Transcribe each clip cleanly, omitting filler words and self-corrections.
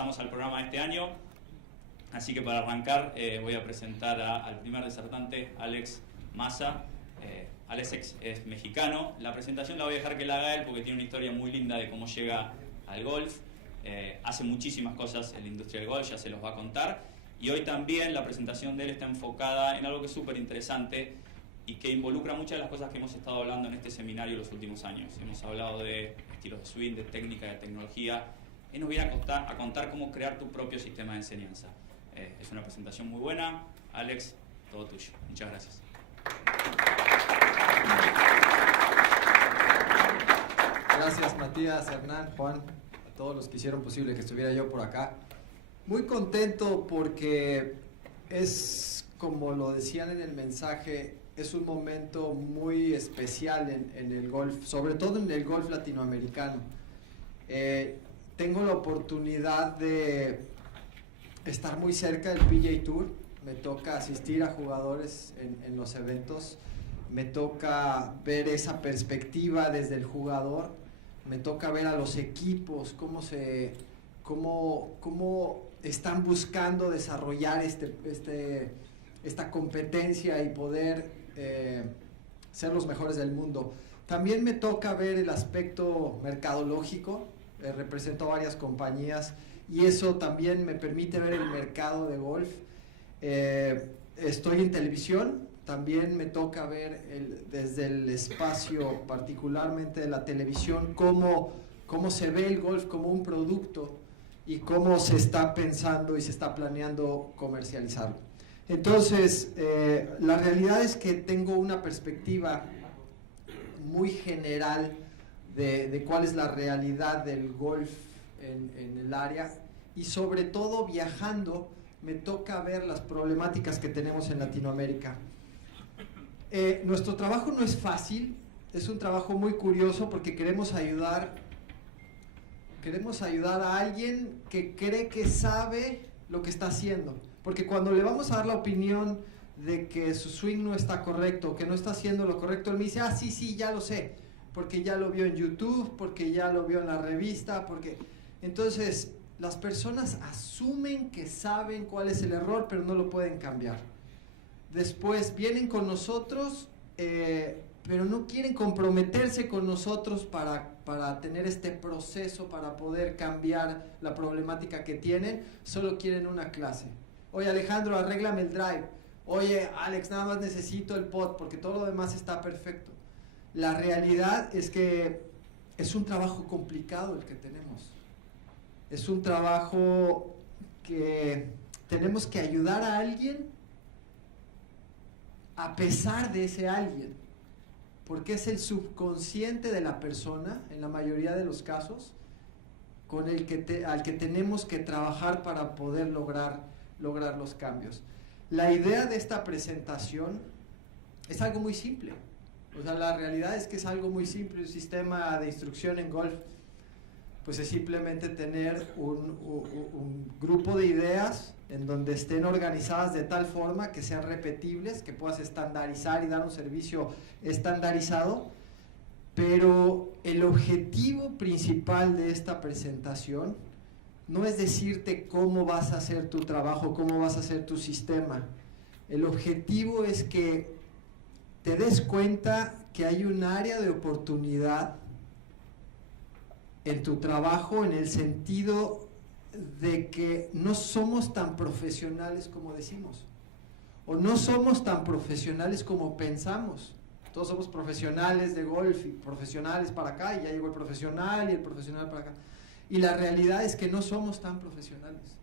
pasamos al programa de este año. Así que para arrancar voy a presentar al primer disertante, Alex Massa. Alex es mexicano. La presentación la voy a dejar que la haga él porque tiene una historia muy linda de cómo llega al golf. Hace muchísimas cosas en la industria del golf, ya se los va a contar. Y hoy también la presentación de él está enfocada en algo que es súper interesante y que involucra muchas de las cosas que hemos estado hablando en este seminario los últimos años. Hemos hablado de estilos de swing, de técnica, de tecnología. Él nos viene a contar cómo crear tu propio sistema de enseñanza. Es una presentación muy buena. Alex, todo tuyo. Muchas gracias. Gracias Matías, Hernán, Juan, a todos los que hicieron posible que estuviera yo por acá. Muy contento porque es, como lo decían en el mensaje, es un momento muy especial en el golf, sobre todo en el golf latinoamericano. Tengo la oportunidad de estar muy cerca del PGA Tour, me toca asistir a jugadores en los eventos, me toca ver esa perspectiva desde el jugador, me toca ver a los equipos, cómo están buscando desarrollar esta competencia y poder ser los mejores del mundo. También me toca ver el aspecto mercadológico, represento a varias compañías y eso también me permite ver el mercado de golf. Estoy en televisión, también me toca ver desde el espacio, particularmente de la televisión, cómo se ve el golf como un producto y cómo se está pensando y se está planeando comercializarlo. Entonces, la realidad es que tengo una perspectiva muy general de cuál es la realidad del golf en el área y sobre todo viajando me toca ver las problemáticas que tenemos en Latinoamérica. Nuestro trabajo no es fácil, es un trabajo muy curioso porque queremos ayudar a alguien que cree que sabe lo que está haciendo, porque cuando le vamos a dar la opinión de que su swing no está correcto, que no está haciendo lo correcto, él me dice, sí, ya lo sé, porque ya lo vio en YouTube, porque ya lo vio en la revista, porque... Entonces, las personas asumen que saben cuál es el error, pero no lo pueden cambiar. Después vienen con nosotros, pero no quieren comprometerse con nosotros para tener este proceso, para poder cambiar la problemática que tienen, solo quieren una clase. Oye Alejandro, arréglame el drive. Oye Alex, nada más necesito el pot porque todo lo demás está perfecto. La realidad es que es un trabajo complicado el que tenemos. Es un trabajo que tenemos que ayudar a alguien a pesar de ese alguien, porque es el subconsciente de la persona, en la mayoría de los casos, al que tenemos que trabajar para poder lograr los cambios. La idea de esta presentación es algo muy simple. O sea, la realidad es que es algo muy simple. Un sistema de instrucción en golf pues es simplemente tener un grupo de ideas en donde estén organizadas de tal forma que sean repetibles, que puedas estandarizar y dar un servicio estandarizado, pero el objetivo principal de esta presentación no es decirte cómo vas a hacer tu trabajo, cómo vas a hacer tu sistema. El objetivo es que te des cuenta que hay un área de oportunidad en tu trabajo, en el sentido de que no somos tan profesionales como decimos, o no somos tan profesionales como pensamos. Todos somos profesionales de golf y profesionales para acá, y ya llegó el profesional y el profesional para acá. Y la realidad es que no somos tan profesionales.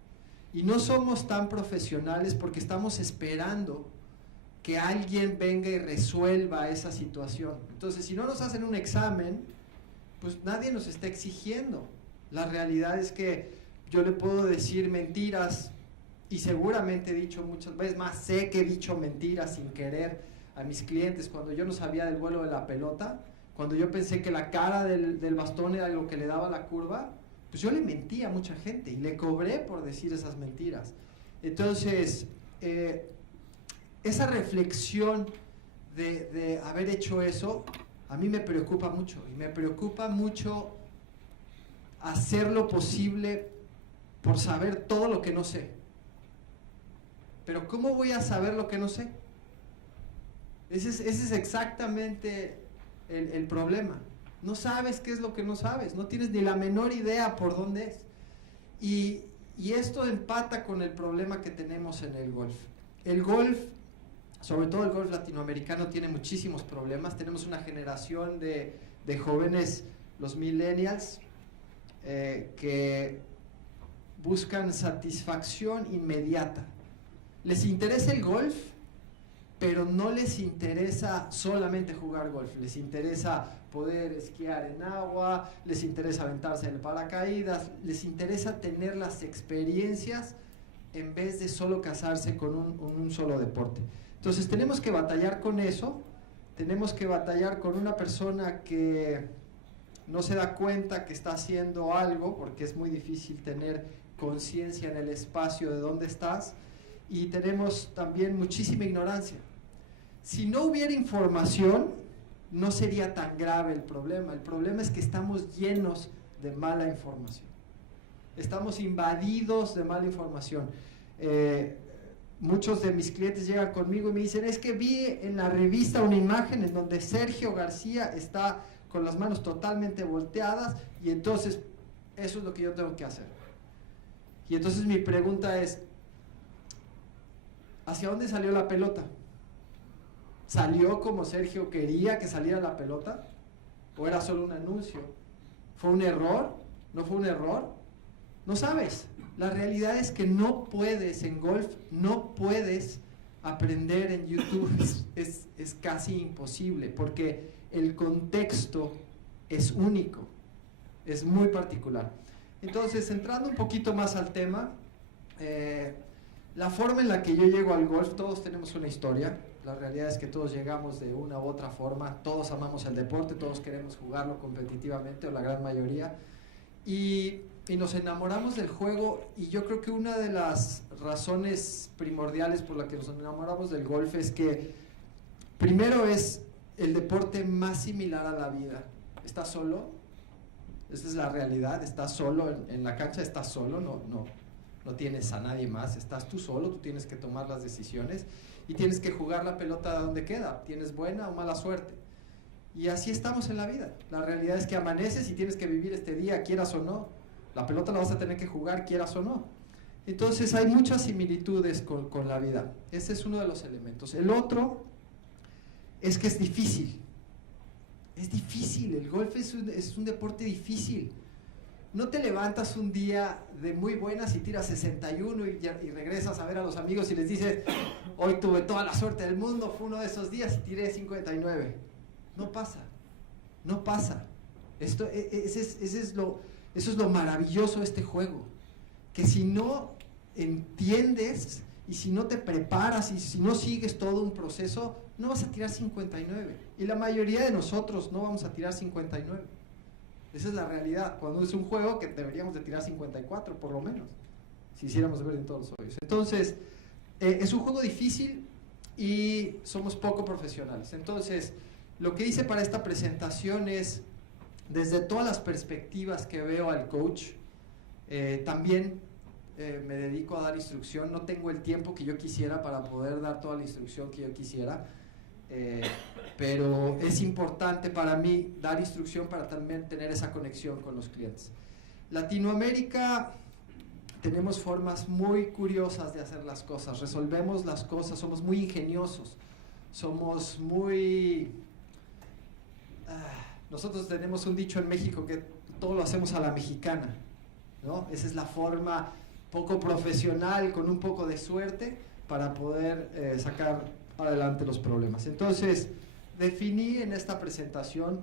Y no somos tan profesionales porque estamos esperando que alguien venga y resuelva esa situación. Entonces, si no nos hacen un examen, pues nadie nos está exigiendo. La realidad es que yo le puedo decir mentiras, y seguramente he dicho muchas veces más, sé que he dicho mentiras sin querer a mis clientes cuando yo no sabía del vuelo de la pelota, cuando yo pensé que la cara del bastón era lo que le daba la curva, pues yo le mentí a mucha gente y le cobré por decir esas mentiras. Entonces, esa reflexión de haber hecho eso, a mí me preocupa mucho, y me preocupa mucho hacer lo posible por saber todo lo que no sé. Pero ¿cómo voy a saber lo que no sé? Ese es exactamente el problema. No sabes qué es lo que no sabes, no tienes ni la menor idea por dónde es. Y esto empata con el problema que tenemos en el golf. El golf, sobre todo el golf latinoamericano, tiene muchísimos problemas. Tenemos una generación de jóvenes, los millennials, que buscan satisfacción inmediata. Les interesa el golf, pero no les interesa solamente jugar golf. Les interesa poder esquiar en agua, les interesa aventarse en el paracaídas, les interesa tener las experiencias en vez de solo casarse con un solo deporte. Entonces tenemos que batallar con eso, tenemos que batallar con una persona que no se da cuenta que está haciendo algo, porque es muy difícil tener conciencia en el espacio de dónde estás, y tenemos también muchísima ignorancia. Si no hubiera información, no sería tan grave el problema. El problema es que estamos llenos de mala información. Estamos invadidos de mala información. Muchos de mis clientes llegan conmigo y me dicen, es que vi en la revista una imagen en donde Sergio García está con las manos totalmente volteadas y entonces eso es lo que yo tengo que hacer. Y entonces mi pregunta es, ¿hacia dónde salió la pelota? ¿Salió como Sergio quería que saliera la pelota? ¿O era solo un anuncio? ¿Fue un error? ¿No fue un error? No sabes. La realidad es que no puedes en golf, no puedes aprender en YouTube. Es casi imposible porque el contexto es único, es muy particular. Entonces, entrando un poquito más al tema, la forma en la que yo llego al golf, todos tenemos una historia. La realidad es que todos llegamos de una u otra forma, todos amamos el deporte, todos queremos jugarlo competitivamente, o la gran mayoría, y nos enamoramos del juego, y yo creo que una de las razones primordiales por la que nos enamoramos del golf es que, primero, es el deporte más similar a la vida. ¿Estás solo? Esa es la realidad, estás solo en la cancha, estás solo, no tienes a nadie más, estás tú solo, tú tienes que tomar las decisiones y tienes que jugar la pelota donde queda, tienes buena o mala suerte. Y así estamos en la vida. La realidad es que amaneces y tienes que vivir este día, quieras o no. La pelota la vas a tener que jugar, quieras o no. Entonces hay muchas similitudes con la vida. Ese es uno de los elementos. El otro es que es difícil. Es difícil, el golf es un deporte difícil. No te levantas un día de muy buenas y tiras 61 y regresas a ver a los amigos y les dices, hoy tuve toda la suerte del mundo, fue uno de esos días y tiré 59. No pasa, no pasa. Eso es lo maravilloso de este juego, que si no entiendes y si no te preparas y si no sigues todo un proceso, no vas a tirar 59. Y la mayoría de nosotros no vamos a tirar 59. Esa es la realidad. Cuando es un juego que deberíamos de tirar 54 por lo menos, si hiciéramos ver en todos los hoyos. Entonces, es un juego difícil y somos poco profesionales. Entonces, lo que hice para esta presentación es, desde todas las perspectivas que veo al coach, también me dedico a dar instrucción. No tengo el tiempo que yo quisiera para poder dar toda la instrucción que yo quisiera, pero es importante para mí dar instrucción para también tener esa conexión con los clientes. Latinoamérica tenemos formas muy curiosas de hacer las cosas, resolvemos las cosas, somos muy ingeniosos, somos muy... nosotros tenemos un dicho en México que todo lo hacemos a la mexicana, ¿no? Esa es la forma poco profesional, con un poco de suerte, para poder sacar adelante los problemas. Entonces, definí en esta presentación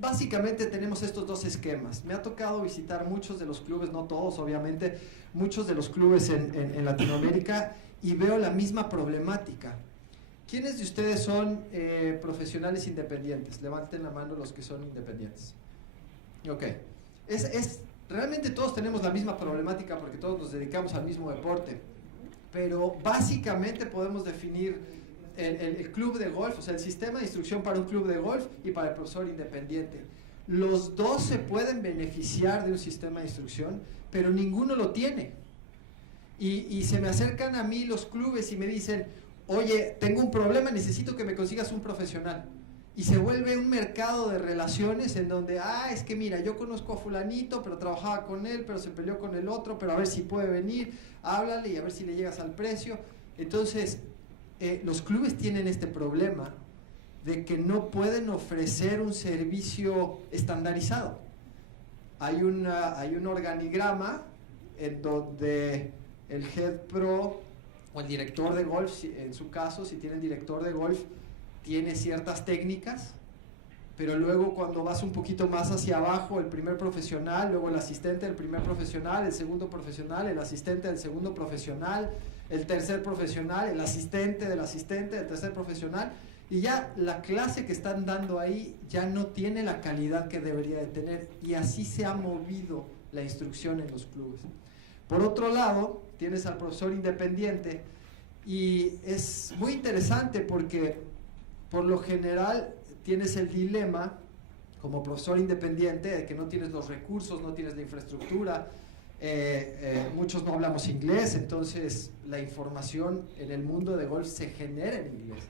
básicamente tenemos estos dos esquemas. Me ha tocado visitar muchos de los clubes, no todos obviamente, muchos de los clubes en Latinoamérica, y veo la misma problemática. ¿Quiénes de ustedes son profesionales independientes? Levanten la mano los que son independientes. Ok. Realmente todos tenemos la misma problemática porque todos nos dedicamos al mismo deporte, pero básicamente podemos definir el club de golf, o sea, el sistema de instrucción para un club de golf y para el profesor independiente. Los dos se pueden beneficiar de un sistema de instrucción, pero ninguno lo tiene. Y se me acercan a mí los clubes y me dicen, oye, tengo un problema, necesito que me consigas un profesional. Y se vuelve un mercado de relaciones en donde, es que mira, yo conozco a fulanito, pero trabajaba con él, pero se peleó con el otro, pero a ver si puede venir, háblale y a ver si le llegas al precio. Entonces, los clubes tienen este problema de que no pueden ofrecer un servicio estandarizado. Hay un organigrama en donde el head pro o el director de golf, en su caso, si tiene el director de golf, tiene ciertas técnicas, pero luego cuando vas un poquito más hacia abajo, el primer profesional, luego el asistente del primer profesional, el segundo profesional, el asistente del segundo profesional, el tercer profesional, el asistente del tercer profesional, y ya la clase que están dando ahí ya no tiene la calidad que debería de tener, y así se ha movido la instrucción en los clubes. Por otro lado, tienes al profesor independiente, y es muy interesante porque por lo general tienes el dilema como profesor independiente de que no tienes los recursos, no tienes la infraestructura, muchos no hablamos inglés, entonces la información en el mundo de golf se genera en inglés.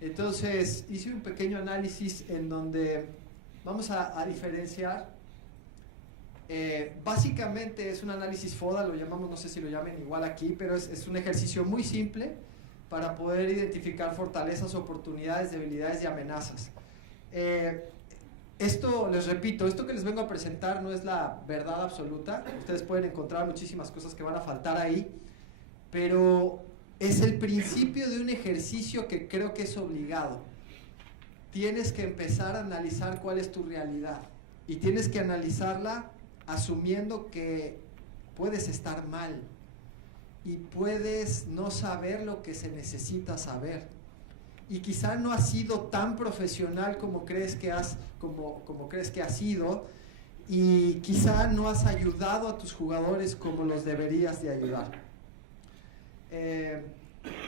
Entonces hice un pequeño análisis en donde vamos a diferenciar, básicamente es un análisis FODA, lo llamamos, no sé si lo llamen igual aquí, pero es un ejercicio muy simple para poder identificar fortalezas, oportunidades, debilidades y amenazas. Esto, les repito, esto que les vengo a presentar no es la verdad absoluta, ustedes pueden encontrar muchísimas cosas que van a faltar ahí, pero es el principio de un ejercicio que creo que es obligado. Tienes que empezar a analizar cuál es tu realidad y tienes que analizarla asumiendo que puedes estar mal y puedes no saber lo que se necesita saber. Y quizá no has sido tan profesional como crees que has sido, y quizá no has ayudado a tus jugadores como los deberías de ayudar.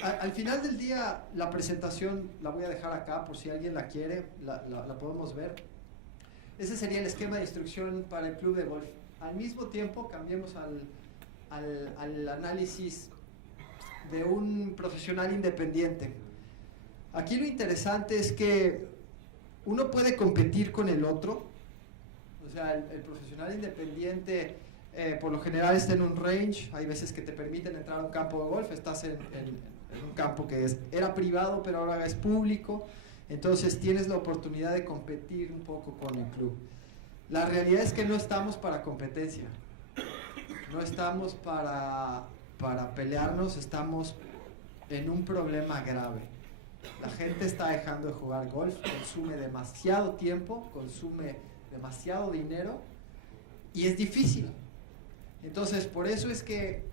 Al final del día, la presentación la voy a dejar acá por si alguien la quiere, la podemos ver. Ese sería el esquema de instrucción para el club de golf. Al mismo tiempo, cambiemos al análisis de un profesional independiente. Aquí lo interesante es que uno puede competir con el otro, o sea, el profesional independiente por lo general está en un range, hay veces que te permiten entrar a un campo de golf, estás en un campo que era privado pero ahora es público, entonces tienes la oportunidad de competir un poco con el club. La realidad es que no estamos para competencia, no estamos para pelearnos, estamos en un problema grave. La gente está dejando de jugar golf, consume demasiado tiempo, consume demasiado dinero y es difícil. Entonces, por eso es que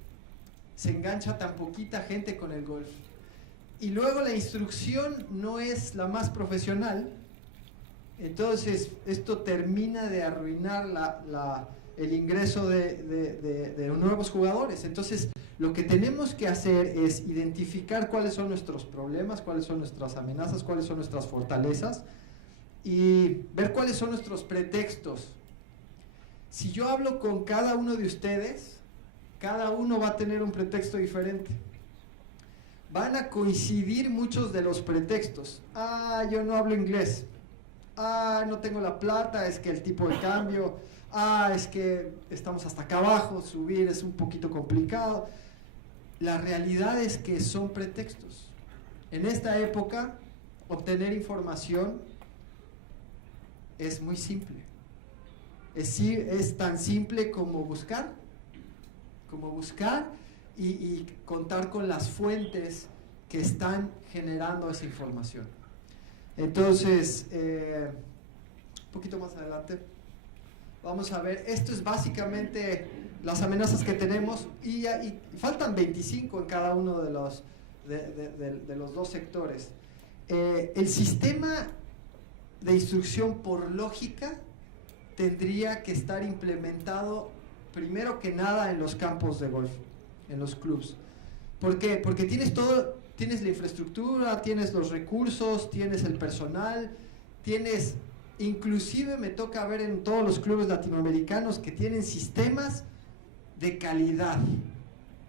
se engancha tan poquita gente con el golf. Y luego la instrucción no es la más profesional, entonces esto termina de arruinar el ingreso de nuevos jugadores. Entonces, lo que tenemos que hacer es identificar cuáles son nuestros problemas, cuáles son nuestras amenazas, cuáles son nuestras fortalezas y ver cuáles son nuestros pretextos. Si yo hablo con cada uno de ustedes, cada uno va a tener un pretexto diferente. Van a coincidir muchos de los pretextos. Yo no hablo inglés. No tengo la plata, es que el tipo de cambio. Es que estamos hasta acá abajo, subir es un poquito complicado. La realidad es que son pretextos. En esta época, obtener información es muy simple. Es tan simple como buscar y contar con las fuentes que están generando esa información. Entonces, un poquito más adelante, vamos a ver, esto es básicamente las amenazas que tenemos y faltan 25 en cada uno de los dos sectores. El sistema de instrucción por lógica tendría que estar implementado primero que nada en los campos de golf, en los clubs. ¿Por qué? Porque tienes todo, tienes la infraestructura, tienes los recursos, tienes el personal, tienes Inclusive me toca ver en todos los clubes latinoamericanos que tienen sistemas de calidad.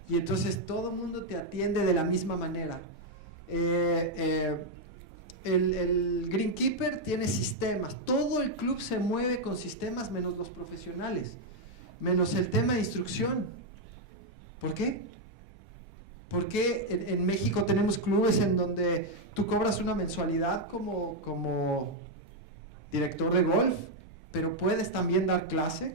Y entonces todo el mundo te atiende de la misma manera. El Greenkeeper tiene sistemas. Todo el club se mueve con sistemas menos los profesionales. Menos el tema de instrucción. ¿Por qué? Porque en México tenemos clubes en donde tú cobras una mensualidad como director de golf, pero puedes también dar clase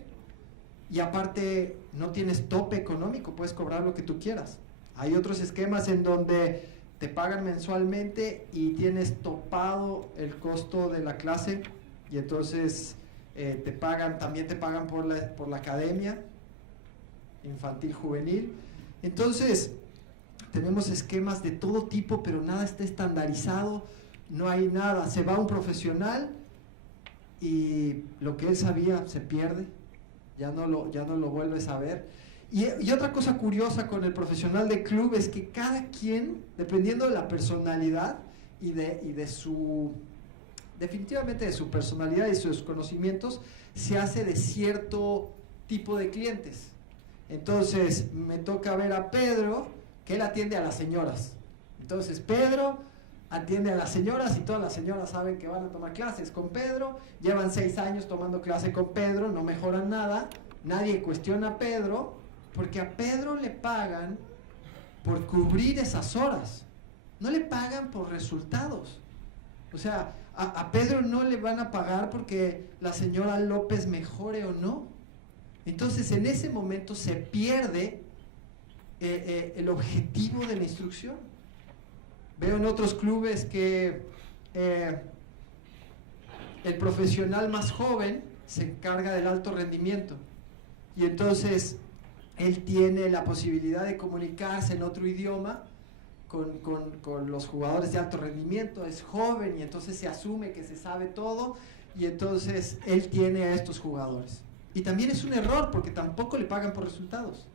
y aparte no tienes tope económico, puedes cobrar lo que tú quieras. Hay otros esquemas en donde te pagan mensualmente y tienes topado el costo de la clase y entonces también te pagan por la academia infantil juvenil. Entonces tenemos esquemas de todo tipo, pero nada está estandarizado, no hay nada. Se va un profesional y lo que él sabía se pierde, ya no lo vuelves a ver. Y otra cosa curiosa con el profesional de club es que cada quien, dependiendo de la personalidad definitivamente de su personalidad y sus conocimientos, se hace de cierto tipo de clientes. Entonces me toca ver a Pedro, que él atiende a las señoras. Entonces Pedro atiende a las señoras y todas las señoras saben que van a tomar clases con Pedro, llevan 6 años tomando clase con Pedro, no mejoran nada, nadie cuestiona a Pedro, porque a Pedro le pagan por cubrir esas horas, no le pagan por resultados. O sea, a Pedro no le van a pagar porque la señora López mejore o no. Entonces en ese momento se pierde el objetivo de la instrucción. Veo en otros clubes que el profesional más joven se encarga del alto rendimiento y entonces él tiene la posibilidad de comunicarse en otro idioma con los jugadores de alto rendimiento, es joven y entonces se asume que se sabe todo y entonces él tiene a estos jugadores. Y también es un error porque tampoco le pagan por resultados.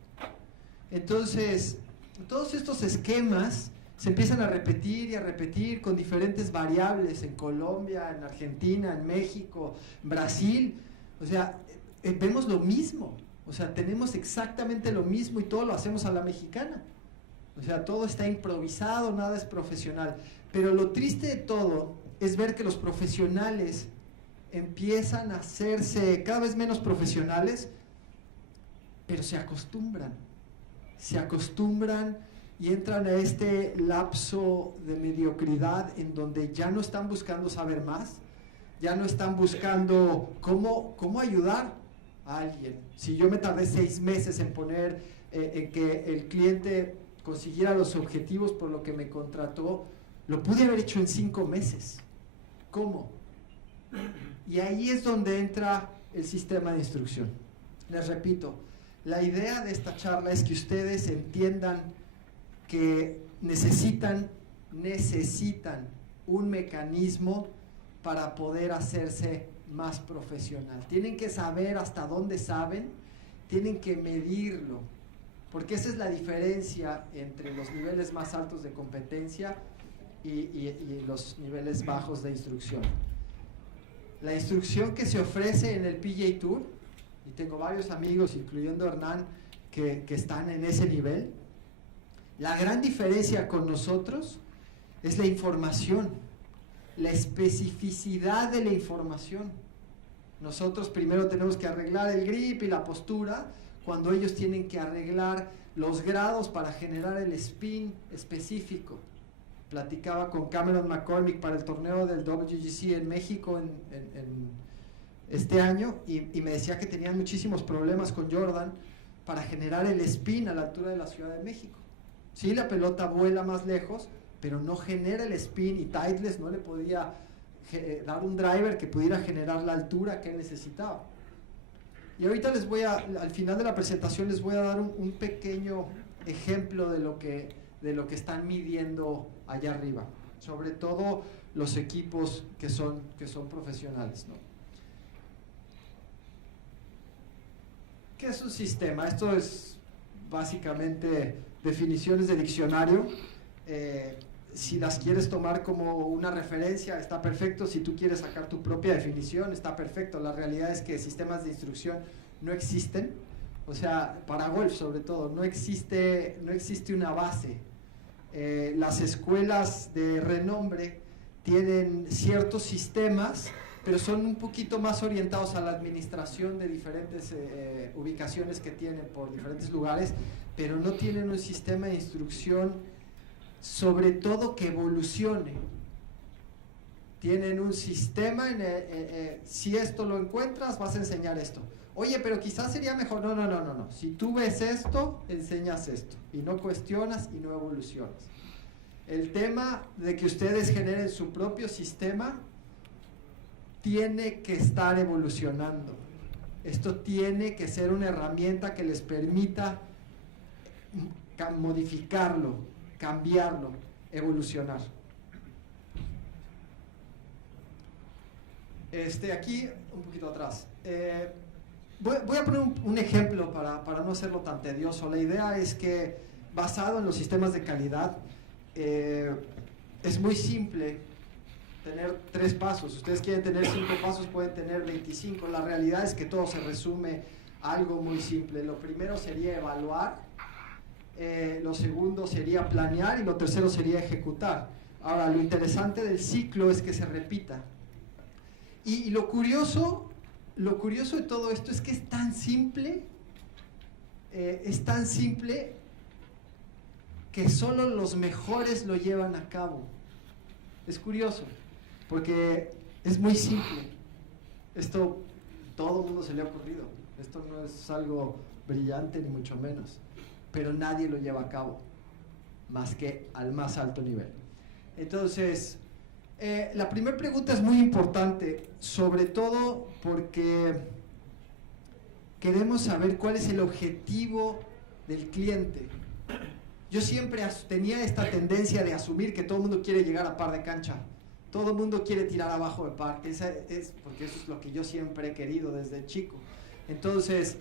Entonces, todos estos esquemas se empiezan a repetir con diferentes variables en Colombia, en Argentina, en México, Brasil. O sea, vemos lo mismo. O sea, tenemos exactamente lo mismo y todo lo hacemos a la mexicana. O sea, todo está improvisado, nada es profesional. Pero lo triste de todo es ver que los profesionales empiezan a hacerse cada vez menos profesionales, pero se acostumbran y entran a este lapso de mediocridad en donde ya no están buscando saber más, ya no están buscando cómo ayudar a alguien. Si yo me tardé 6 meses en en que el cliente consiguiera los objetivos por lo que me contrató, lo pude haber hecho en 5 meses. ¿Cómo? Y ahí es donde entra el sistema de instrucción. Les repito, la idea de esta charla es que ustedes entiendan que necesitan un mecanismo para poder hacerse más profesional. Tienen que saber hasta dónde saben, tienen que medirlo, porque esa es la diferencia entre los niveles más altos de competencia y los niveles bajos de instrucción. La instrucción que se ofrece en el PGA Tour, y tengo varios amigos, incluyendo Hernán, que están en ese nivel, la gran diferencia con nosotros es la información, la especificidad de la información. Nosotros primero tenemos que arreglar el grip y la postura, cuando ellos tienen que arreglar los grados para generar el spin específico. Platicaba con Cameron McCormick para el torneo del WGC en México en este año y me decía que tenían muchísimos problemas con Jordan para generar el spin a la altura de la Ciudad de México. Sí, la pelota vuela más lejos, pero no genera el spin y Titleist no le podía dar un driver que pudiera generar la altura que él necesitaba. Y ahorita al final de la presentación les voy a dar un pequeño ejemplo de lo que están midiendo allá arriba, sobre todo los equipos que son profesionales, ¿no? ¿Qué es un sistema? Esto es básicamente definiciones de diccionario. Si las quieres tomar como una referencia, está perfecto. Si tú quieres sacar tu propia definición, está perfecto. La realidad es que sistemas de instrucción no existen. O sea, para golf sobre todo, no existe una base. Las escuelas de renombre tienen ciertos sistemas, pero son un poquito más orientados a la administración de diferentes ubicaciones que tienen por diferentes lugares, pero no tienen un sistema de instrucción sobre todo que evolucione. Tienen un sistema, si esto lo encuentras, vas a enseñar esto. Oye, pero quizás sería mejor. No. Si tú ves esto, enseñas esto. Y no cuestionas y no evolucionas. El tema de que ustedes generen su propio sistema tiene que estar evolucionando. Esto tiene que ser una herramienta que les permita modificarlo, cambiarlo, evolucionar. Aquí, un poquito atrás. Voy a poner un ejemplo para no hacerlo tan tedioso. La idea es que, basado en los sistemas de calidad, es muy simple tener 3 pasos. Ustedes quieren tener 5 pasos, pueden tener 25. La realidad es que todo se resume a algo muy simple. Lo primero sería evaluar. Lo segundo sería planear y lo tercero sería ejecutar. Ahora, lo interesante del ciclo es que se repita. Y lo curioso de todo esto es que es tan simple que solo los mejores lo llevan a cabo. Es curioso, porque es muy simple. Esto todo el mundo se le ha ocurrido. Esto no es algo brillante ni mucho menos, pero nadie lo lleva a cabo, más que al más alto nivel. Entonces, la primera pregunta es muy importante, sobre todo porque queremos saber cuál es el objetivo del cliente. Yo siempre tenía esta tendencia de asumir que todo el mundo quiere llegar a par de cancha. Todo el mundo quiere tirar abajo de par, porque eso es lo que yo siempre he querido desde chico. Entonces,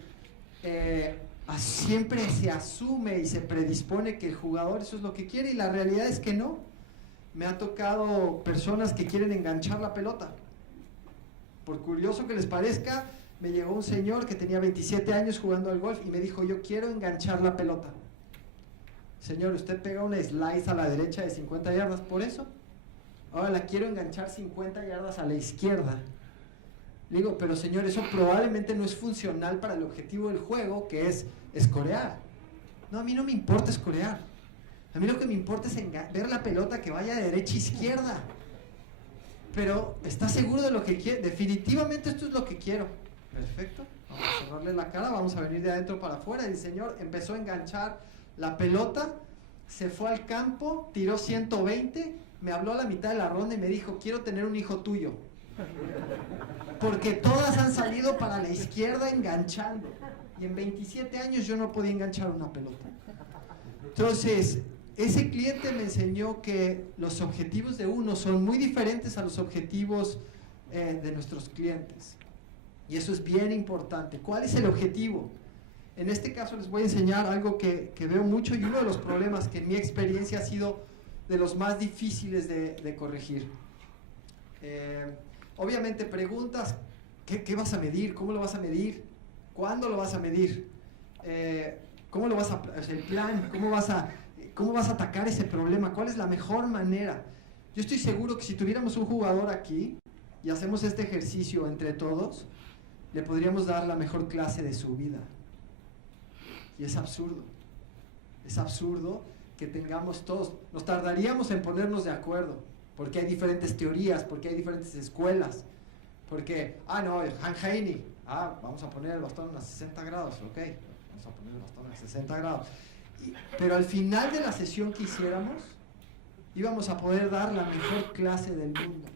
siempre se asume y se predispone que el jugador eso es lo que quiere, y la realidad es que no. Me ha tocado personas que quieren enganchar la pelota. Por curioso que les parezca, me llegó un señor que tenía 27 años jugando al golf y me dijo: yo quiero enganchar la pelota. Señor, usted pega una slice a la derecha de 50 yardas, ¿por eso? Ahora la quiero enganchar 50 yardas a la izquierda. Le digo: pero señor, eso probablemente no es funcional para el objetivo del juego, que es escorear. No, a mí no me importa escorear. A mí lo que me importa es ver la pelota que vaya de derecha a izquierda. Pero, ¿estás seguro de lo que quiere? Definitivamente esto es lo que quiero. Perfecto, vamos a cerrarle la cara, vamos a venir de adentro para afuera. Y el señor empezó a enganchar la pelota, se fue al campo, tiró 120, me habló a la mitad de la ronda y me dijo: quiero tener un hijo tuyo. Porque todas han salido para la izquierda enganchando. Y en 27 años yo no podía enganchar una pelota. Entonces, ese cliente me enseñó que los objetivos de uno son muy diferentes a los objetivos de nuestros clientes. Y eso es bien importante. ¿Cuál es el objetivo? En este caso les voy a enseñar algo que veo mucho, y uno de los problemas que en mi experiencia ha sido de los más difíciles de corregir. Obviamente preguntas: ¿qué vas a medir? ¿Cómo lo vas a medir? ¿Cuándo lo vas a medir? ¿Cómo lo vas a, el plan? ¿Cómo vas a atacar ese problema? ¿Cuál es la mejor manera? Yo estoy seguro que si tuviéramos un jugador aquí y hacemos este ejercicio entre todos, le podríamos dar la mejor clase de su vida. Y es absurdo. Es absurdo que tengamos todos, nos tardaríamos en ponernos de acuerdo, porque hay diferentes teorías, porque hay diferentes escuelas, porque, Hanheini, vamos a poner el bastón a 60 grados, ok, vamos a poner el bastón a 60 grados. Pero al final de la sesión que hiciéramos, íbamos a poder dar la mejor clase del mundo.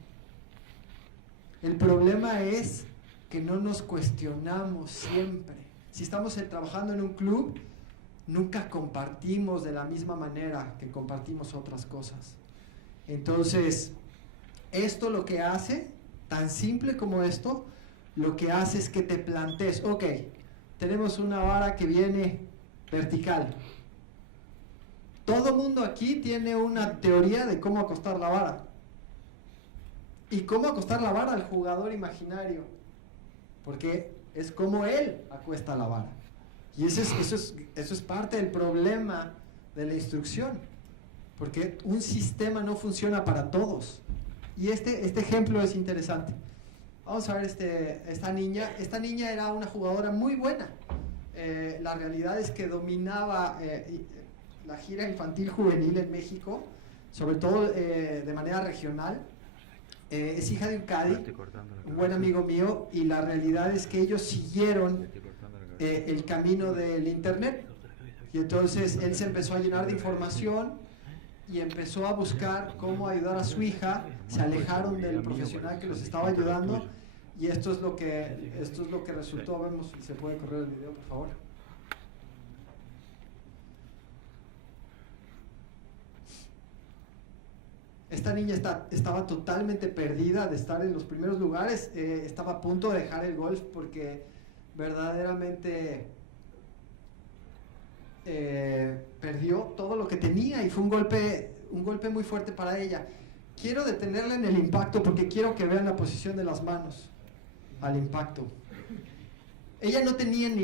El problema es que no nos cuestionamos siempre. Si estamos trabajando en un club, nunca compartimos de la misma manera que compartimos otras cosas. Entonces, esto lo que hace, tan simple como esto, lo que hace es que te plantees: ok, tenemos una vara que viene vertical. Todo mundo aquí tiene una teoría de cómo acostar la vara. Y cómo acostar la vara al jugador imaginario. Porque es como él acuesta la vara. Y eso es parte del problema de la instrucción. Porque un sistema no funciona para todos. Y este ejemplo es interesante. Vamos a ver esta niña. Esta niña era una jugadora muy buena. La realidad es que dominaba la gira infantil juvenil en México, sobre todo de manera regional. Es hija de un cadi, un buen amigo mío, y la realidad es que ellos siguieron el camino del internet. Y entonces él se empezó a llenar de información y empezó a buscar cómo ayudar a su hija. Se alejaron del profesional que los estaba ayudando, y esto es lo que resultó. Vemos si se puede correr el video, por favor. Esta niña estaba totalmente perdida de estar en los primeros lugares. Estaba a punto de dejar el golf porque verdaderamente perdió todo lo que tenía, y fue un golpe muy fuerte para ella. Quiero detenerla en el impacto porque quiero que vean la posición de las manos al impacto. Ella no tenía ni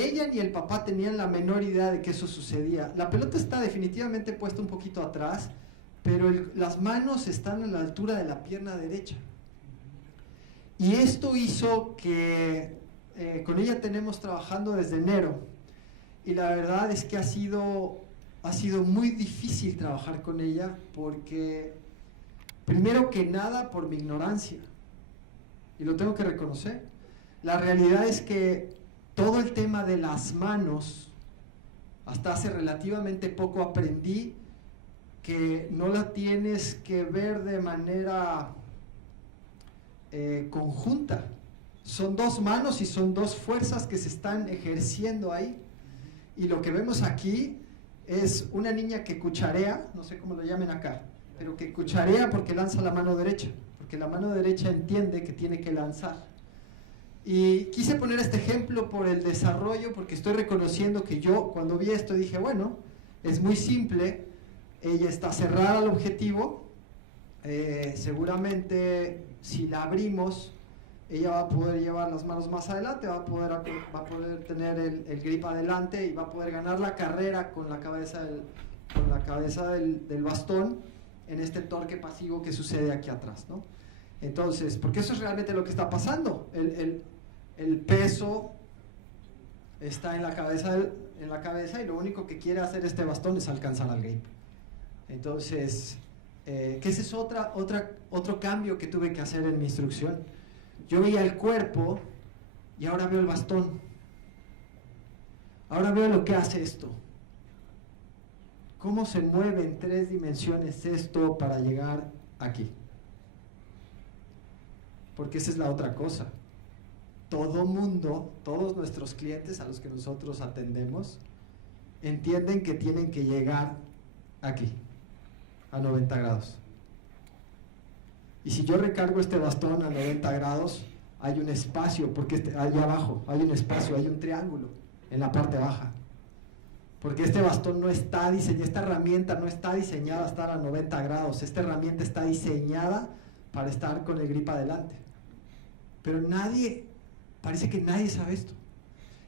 ella ni el papá tenían la menor idea de que eso sucedía. La pelota está definitivamente puesta un poquito atrás, pero las manos están a la altura de la pierna derecha. Y esto hizo que con ella tenemos trabajando desde enero, y la verdad es que ha sido muy difícil trabajar con ella, porque primero que nada por mi ignorancia, y lo tengo que reconocer. La realidad es que todo el tema de las manos, hasta hace relativamente poco aprendí que no la tienes que ver de manera conjunta. Son dos manos y son dos fuerzas que se están ejerciendo ahí. Y lo que vemos aquí es una niña que cucharea, no sé cómo lo llamen acá, pero que cucharea porque lanza la mano derecha, porque la mano derecha entiende que tiene que lanzar. Y quise poner este ejemplo por el desarrollo, porque estoy reconociendo que yo cuando vi esto dije, bueno, es muy simple. Ella está cerrada al objetivo, seguramente si la abrimos, ella va a poder llevar las manos más adelante, va a poder tener el grip adelante, y va a poder ganar la carrera con la cabeza del bastón en este torque pasivo que sucede aquí atrás, ¿no? Entonces, porque eso es realmente lo que está pasando. El peso está en la cabeza, y lo único que quiere hacer este bastón es alcanzar al grip. Entonces, que ese es otro cambio que tuve que hacer en mi instrucción. Yo veía el cuerpo y ahora veo el bastón. Ahora veo lo que hace esto. Cómo se mueve en 3 dimensiones esto para llegar aquí. Porque esa es la otra cosa. Todo mundo, todos nuestros clientes a los que nosotros atendemos, entienden que tienen que llegar aquí, a 90 grados. Y si yo recargo este bastón a 90 grados, hay un espacio, porque allá abajo hay un espacio, hay un triángulo en la parte baja. Porque este bastón no está diseñado, esta herramienta no está diseñada a estar a 90 grados, esta herramienta está diseñada para estar con el grip adelante. Pero parece que nadie sabe esto.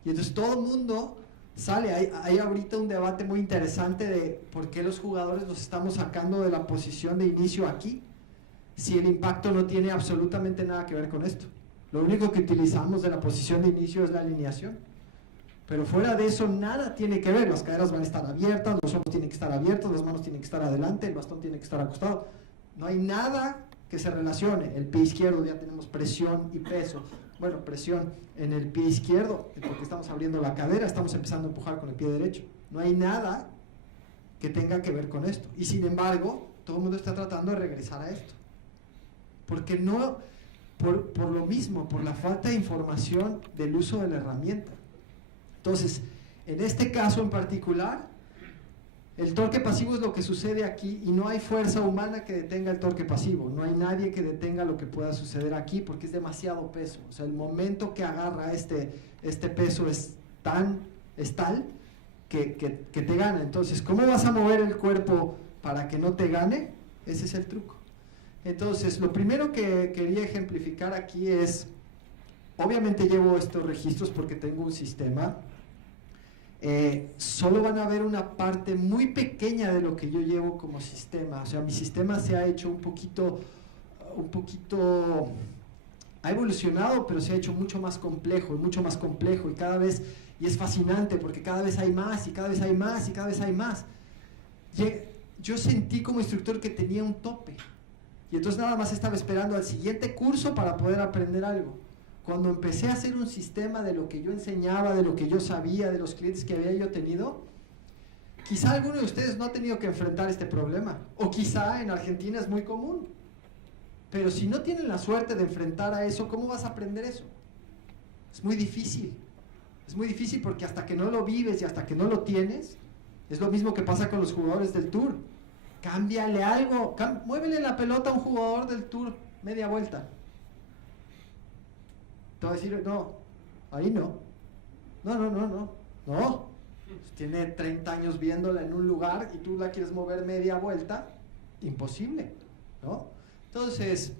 Y entonces todo el mundo sale, hay ahorita un debate muy interesante de por qué los jugadores los estamos sacando de la posición de inicio aquí, si el impacto no tiene absolutamente nada que ver con esto. Lo único que utilizamos de la posición de inicio es la alineación. Pero fuera de eso nada tiene que ver. Las caderas van a estar abiertas, los hombros tienen que estar abiertos, las manos tienen que estar adelante, el bastón tiene que estar acostado. No hay nada que se relacione. El pie izquierdo, ya tenemos presión y peso. Bueno, presión en el pie izquierdo, porque estamos abriendo la cadera, estamos empezando a empujar con el pie derecho. No hay nada que tenga que ver con esto. Y sin embargo, todo el mundo está tratando de regresar a esto. Porque no, por lo mismo, por la falta de información del uso de la herramienta. Entonces, en este caso en particular, el torque pasivo es lo que sucede aquí, y no hay fuerza humana que detenga el torque pasivo. No hay nadie que detenga lo que pueda suceder aquí, porque es demasiado peso. O sea, el momento que agarra este peso es tal que te gana. Entonces, ¿cómo vas a mover el cuerpo para que no te gane? Ese es el truco. Entonces, lo primero que quería ejemplificar aquí es, obviamente llevo estos registros porque tengo un sistema. Solo van a ver una parte muy pequeña de lo que yo llevo como sistema. O sea, mi sistema se ha hecho un poquito, ha evolucionado, pero se ha hecho mucho más complejo y cada vez, y es fascinante porque cada vez hay más y cada vez hay más y cada vez hay más. Yo sentí como instructor que tenía un tope y entonces nada más estaba esperando al siguiente curso para poder aprender algo. Cuando empecé a hacer un sistema de lo que yo enseñaba, de lo que yo sabía, de los clientes que había yo tenido, quizá alguno de ustedes no ha tenido que enfrentar este problema, o quizá en Argentina es muy común, pero si no tienen la suerte de enfrentar a eso, ¿cómo vas a aprender eso? Es muy difícil porque hasta que no lo vives y hasta que no lo tienes, es lo mismo que pasa con los jugadores del Tour. Cámbiale algo, muévele la pelota a un jugador del Tour media vuelta. Te va a decir, no, ahí no. No. Pues tiene 30 años viéndola en un lugar y tú la quieres mover media vuelta, imposible, ¿no? Entonces,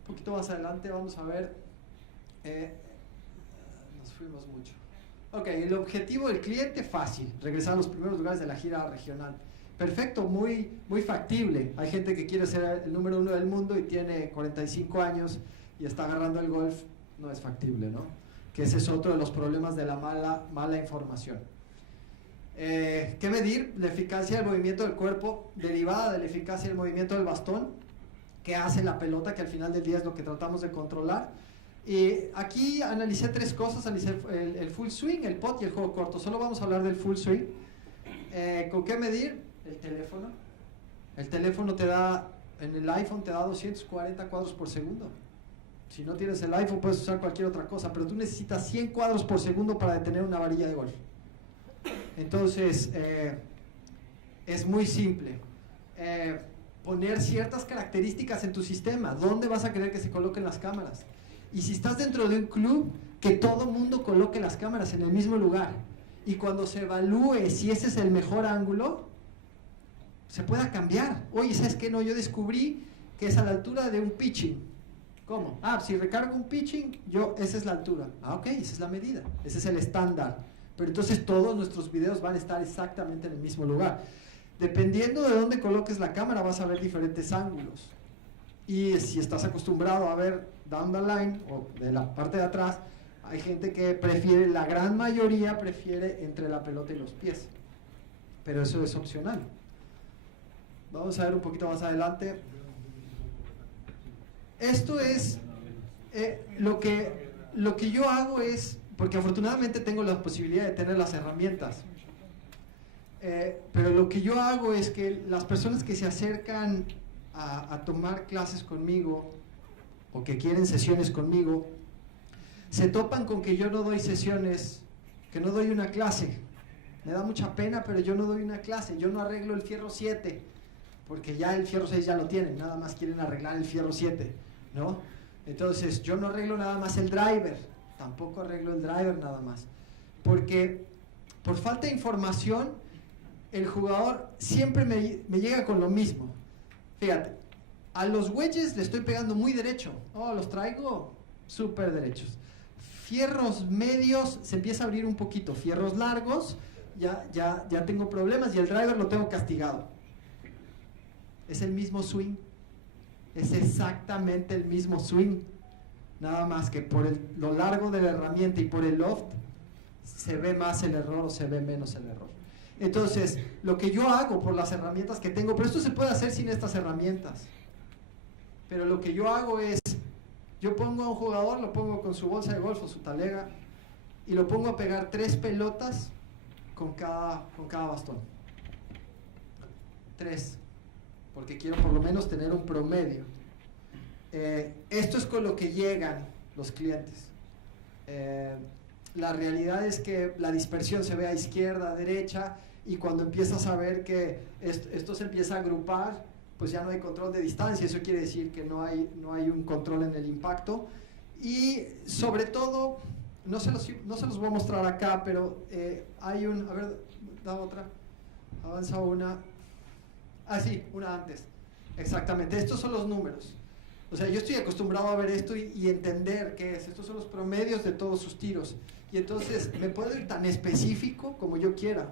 un poquito más adelante vamos a ver, nos fuimos mucho. Ok, el objetivo del cliente, fácil, regresar a los primeros lugares de la gira regional. Perfecto, muy factible. Hay gente que quiere ser el número 1 del mundo y tiene 45 años y está agarrando el golf. No es factible, ¿no? Que ese es otro de los problemas de la mala información. ¿Qué medir? La eficacia del movimiento del cuerpo derivada de la eficacia del movimiento del bastón que hace la pelota, que al final del día es lo que tratamos de controlar. Aquí analicé 3 cosas, analicé el full swing, el pot y el juego corto. Solo vamos a hablar del full swing. ¿Con qué medir? El teléfono. El teléfono te da, en el iPhone te da 240 cuadros por segundo. Si no tienes el iPhone puedes usar cualquier otra cosa, pero tú necesitas 100 cuadros por segundo para detener una varilla de golf. Entonces, es muy simple. Poner ciertas características en tu sistema. ¿Dónde vas a querer que se coloquen las cámaras? Y si estás dentro de un club, que todo mundo coloque las cámaras en el mismo lugar. Y cuando se evalúe si ese es el mejor ángulo, se pueda cambiar. Oye, ¿sabes qué? No, yo descubrí que es a la altura de un pitching. ¿Cómo? Si recargo un pitching, esa es la altura. Ok, esa es la medida, ese es el estándar. Pero entonces todos nuestros videos van a estar exactamente en el mismo lugar. Dependiendo de dónde coloques la cámara, vas a ver diferentes ángulos. Y si estás acostumbrado a ver down the line, o de la parte de atrás, hay gente que prefiere, la gran mayoría prefiere entre la pelota y los pies. Pero eso es opcional. Vamos a ver un poquito más adelante. Esto es lo que yo hago es, porque afortunadamente tengo la posibilidad de tener las herramientas, pero lo que yo hago es que las personas que se acercan a tomar clases conmigo o que quieren sesiones conmigo, se topan con que yo no doy sesiones, que no doy una clase. Me da mucha pena, pero yo no doy una clase, yo no arreglo el fierro 7, porque ya el fierro 6 ya lo tienen, nada más quieren arreglar el fierro 7, ¿no? Entonces yo no arreglo nada más el driver, tampoco arreglo el driver nada más, porque por falta de información el jugador siempre me llega con lo mismo. Fíjate, a los wedges le estoy pegando muy derecho, los traigo súper derechos. Fierros medios se empieza a abrir un poquito, fierros largos ya tengo problemas y el driver lo tengo castigado. Es el mismo swing, es exactamente el mismo swing, nada más que por lo largo de la herramienta y por el loft se ve más el error o se ve menos el error. Entonces, lo que yo hago por las herramientas que tengo, pero esto se puede hacer sin estas herramientas, pero lo que yo hago es, yo pongo a un jugador, lo pongo con su bolsa de golf o su talega y lo pongo a pegar 3 pelotas con cada bastón. 3, porque quiero por lo menos tener un promedio. Esto es con lo que llegan los clientes. La realidad es que la dispersión se ve a izquierda, a derecha, y cuando empiezas a ver que esto se empieza a agrupar, pues ya no hay control de distancia. Eso quiere decir que no hay un control en el impacto. Y sobre todo, no se los voy a mostrar acá, pero hay a ver, Da otra. Avanza una. Ah, sí, una antes. Exactamente, estos son los números. O sea, yo estoy acostumbrado a ver esto y entender qué es. Estos son los promedios de todos sus tiros. Y entonces me puedo ir tan específico como yo quiera.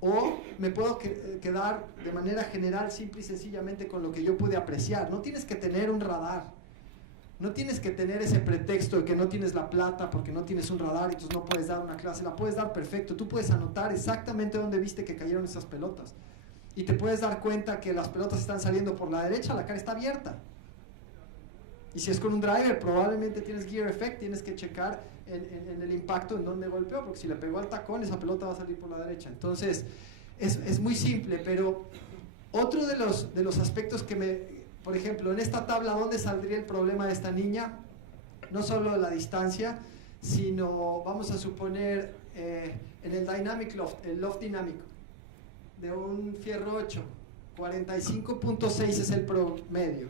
O me puedo quedar de manera general, simple y sencillamente con lo que yo pude apreciar. No tienes que tener un radar. No tienes que tener ese pretexto de que no tienes la plata porque no tienes un radar y entonces no puedes dar una clase. La puedes dar perfecto. Tú puedes anotar exactamente dónde viste que cayeron esas pelotas. Y te puedes dar cuenta que las pelotas están saliendo por la derecha, la cara está abierta. Y si es con un driver, probablemente tienes gear effect, tienes que checar en el impacto en dónde golpeó, porque si le pegó al tacón, esa pelota va a salir por la derecha. Entonces, es muy simple, pero otro de los aspectos que por ejemplo, en esta tabla, ¿dónde saldría el problema de esta niña? No solo la distancia, sino, vamos a suponer, en el dynamic loft, el loft dinámico, de un fierro 8, 45.6 es el promedio.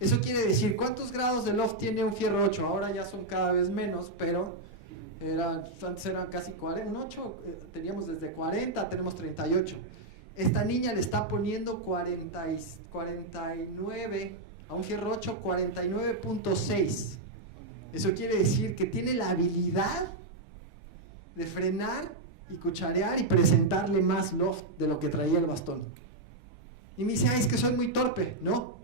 Eso quiere decir, ¿cuántos grados de loft tiene un fierro 8? Ahora ya son cada vez menos, pero antes eran casi 40, un 8, teníamos desde 40, tenemos 38. Esta niña le está poniendo 49, a un fierro 8, 49.6. Eso quiere decir que tiene la habilidad de frenar y cucharear y presentarle más loft de lo que traía el bastón. Y me dice, es que soy muy torpe. No,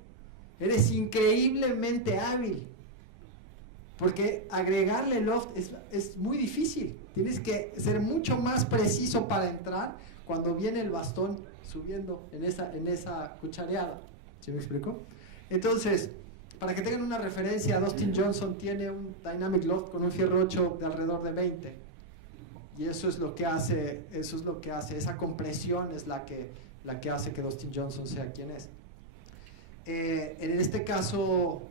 eres increíblemente hábil, porque agregarle loft es muy difícil. Tienes que ser mucho más preciso para entrar cuando viene el bastón subiendo en esa cuchareada. ¿Sí me explico? Entonces, para que tengan una referencia, Dustin Johnson tiene un Dynamic Loft con un fierro 8 de alrededor de 20. Y eso es lo que hace, esa compresión es la que hace que Dustin Johnson sea quien es. En este caso,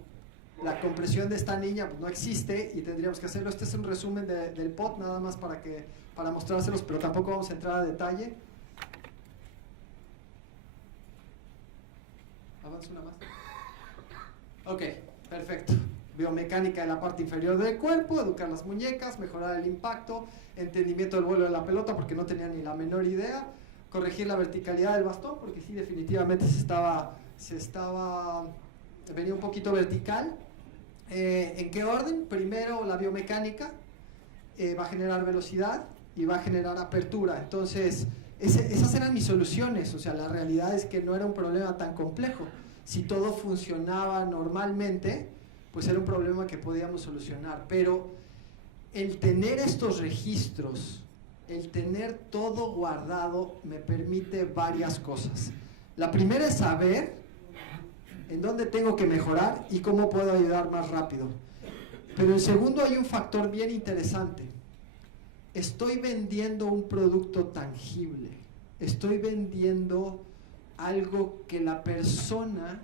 la compresión de esta niña pues, no existe y tendríamos que hacerlo. Este es un resumen del pot, nada más para mostrárselos, pero tampoco vamos a entrar a detalle. Avanza una más. Ok, perfecto. Biomecánica de la parte inferior del cuerpo, educar las muñecas, mejorar el impacto, entendimiento del vuelo de la pelota porque no tenía ni la menor idea, corregir la verticalidad del bastón porque sí, definitivamente venía un poquito vertical. ¿En qué orden? Primero la biomecánica va a generar velocidad y va a generar apertura. Entonces, esas eran mis soluciones. O sea, la realidad es que no era un problema tan complejo. Si todo funcionaba normalmente, pues era un problema que podíamos solucionar. Pero el tener estos registros, el tener todo guardado, me permite varias cosas. La primera es saber en dónde tengo que mejorar y cómo puedo ayudar más rápido. Pero en segundo hay un factor bien interesante. Estoy vendiendo un producto tangible. Estoy vendiendo algo que la persona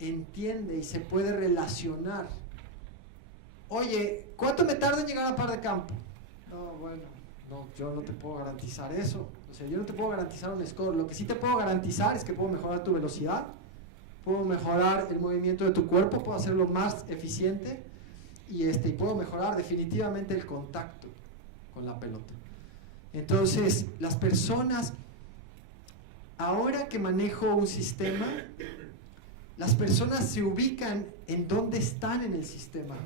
entiende y se puede relacionar. Oye, ¿cuánto me tarda en llegar a par de campo? No, bueno, no, yo no te puedo garantizar eso. O sea, yo no te puedo garantizar un score. Lo que sí te puedo garantizar es que puedo mejorar tu velocidad, puedo mejorar el movimiento de tu cuerpo, puedo hacerlo más eficiente y puedo mejorar definitivamente el contacto con la pelota. Entonces, las personas, ahora que manejo un sistema, las personas se ubican en dónde están en el sistema.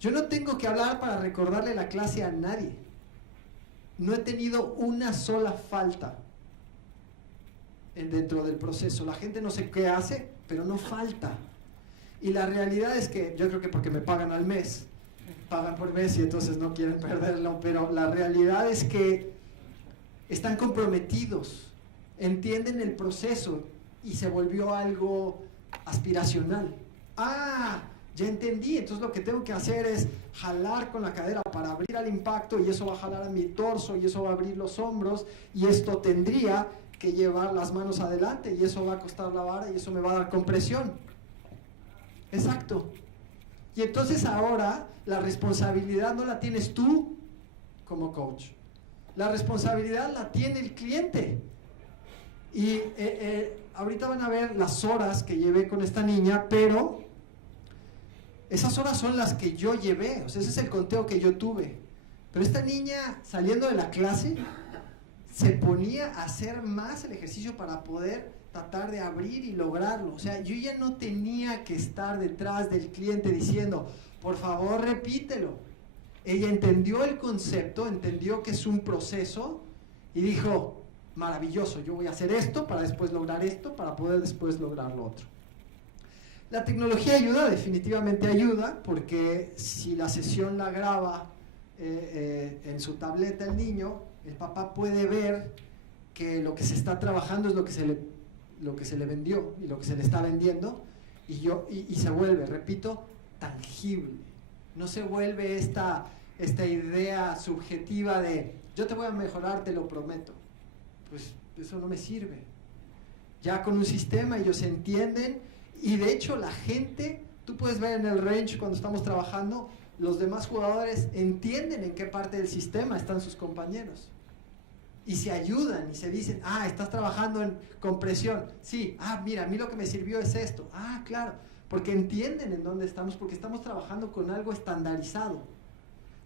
Yo no tengo que hablar para recordarle la clase a nadie. No he tenido una sola falta dentro del proceso. La gente no sé qué hace, pero no falta. Y la realidad es que, yo creo que porque me pagan al mes, pagan por mes y entonces no quieren perderlo, pero la realidad es que están comprometidos, entienden el proceso y se volvió algo aspiracional. Ya entendí, entonces lo que tengo que hacer es jalar con la cadera para abrir al impacto y eso va a jalar a mi torso y eso va a abrir los hombros y esto tendría que llevar las manos adelante y eso va a costar la vara y eso me va a dar compresión. Exacto. Y entonces ahora la responsabilidad no la tienes tú como coach. La responsabilidad la tiene el cliente. Y ahorita van a ver las horas que llevé con esta niña, pero esas horas son las que yo llevé. O sea, ese es el conteo que yo tuve. Pero esta niña saliendo de la clase se ponía a hacer más el ejercicio para poder tratar de abrir y lograrlo. O sea, yo ya no tenía que estar detrás del cliente diciendo, por favor repítelo. Ella entendió el concepto, entendió que es un proceso y dijo, maravilloso, yo voy a hacer esto para después lograr esto, para poder después lograr lo otro. La tecnología ayuda, definitivamente ayuda, porque si la sesión la graba en su tableta el niño, el papá puede ver que lo que se está trabajando es lo que se le vendió y lo que se le está vendiendo, y se vuelve, repito, tangible. No se vuelve esta idea subjetiva de yo te voy a mejorar, te lo prometo. Pues eso no me sirve. Ya con un sistema ellos entienden, y de hecho la gente, tú puedes ver en el range cuando estamos trabajando, los demás jugadores entienden en qué parte del sistema están sus compañeros. Y se ayudan y se dicen, estás trabajando en compresión. Sí, mira, a mí lo que me sirvió es esto. Claro, porque entienden en dónde estamos, porque estamos trabajando con algo estandarizado.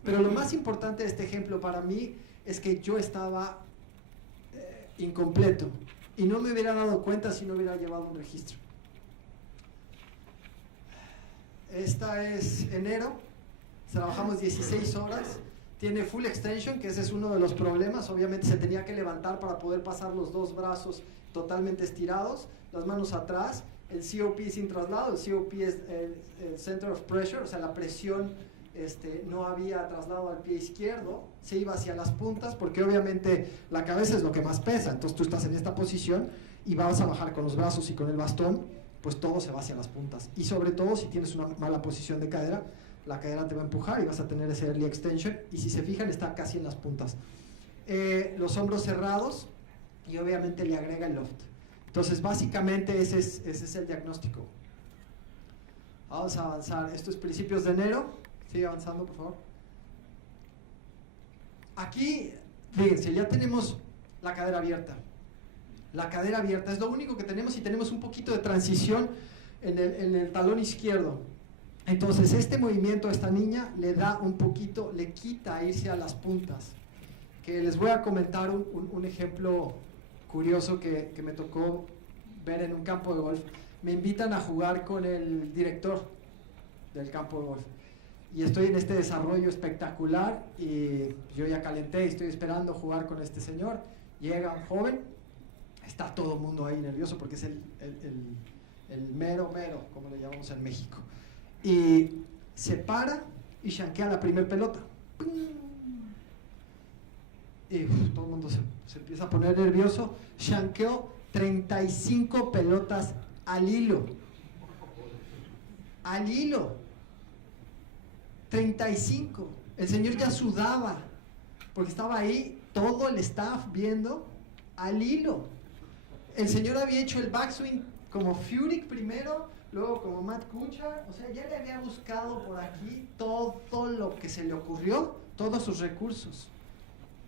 Pero lo más importante de este ejemplo para mí es que yo estaba incompleto y no me hubiera dado cuenta si no hubiera llevado un registro. Esta es enero, trabajamos 16 horas. Tiene full extension, que ese es uno de los problemas. Obviamente se tenía que levantar para poder pasar los dos brazos totalmente estirados, las manos atrás. El COP sin traslado, el COP es el Center of Pressure, o sea, la presión, no había traslado al pie izquierdo, se iba hacia las puntas, porque obviamente la cabeza es lo que más pesa. Entonces tú estás en esta posición y vas a bajar con los brazos y con el bastón, pues todo se va hacia las puntas. Y sobre todo si tienes una mala posición de cadera, la cadera te va a empujar y vas a tener ese early extension, y si se fijan está casi en las puntas. Los hombros cerrados, y obviamente le agrega el loft. Entonces básicamente ese es el diagnóstico. Vamos a avanzar. Esto es principios de enero. Sigue avanzando, por favor. Aquí, fíjense, ya tenemos la cadera abierta. La cadera abierta es lo único que tenemos, y tenemos un poquito de transición en el talón izquierdo. Entonces este movimiento a esta niña le da un poquito, le quita irse a las puntas. Que les voy a comentar un ejemplo curioso que me tocó ver en un campo de golf. Me invitan a jugar con el director del campo de golf. Y estoy en este desarrollo espectacular, y yo ya calenté y estoy esperando jugar con este señor. Llega un joven, está todo el mundo ahí nervioso porque es el mero, como le llamamos en México. Y se para y shankea la primer pelota. Y todo el mundo se empieza a poner nervioso. Shankeó 35 pelotas al hilo. Al hilo. 35. El señor ya sudaba porque estaba ahí todo el staff viendo al hilo. El señor había hecho el backswing como Furyk primero, luego como Matt Kuchar. O sea, ya le había buscado por aquí todo lo que se le ocurrió, todos sus recursos.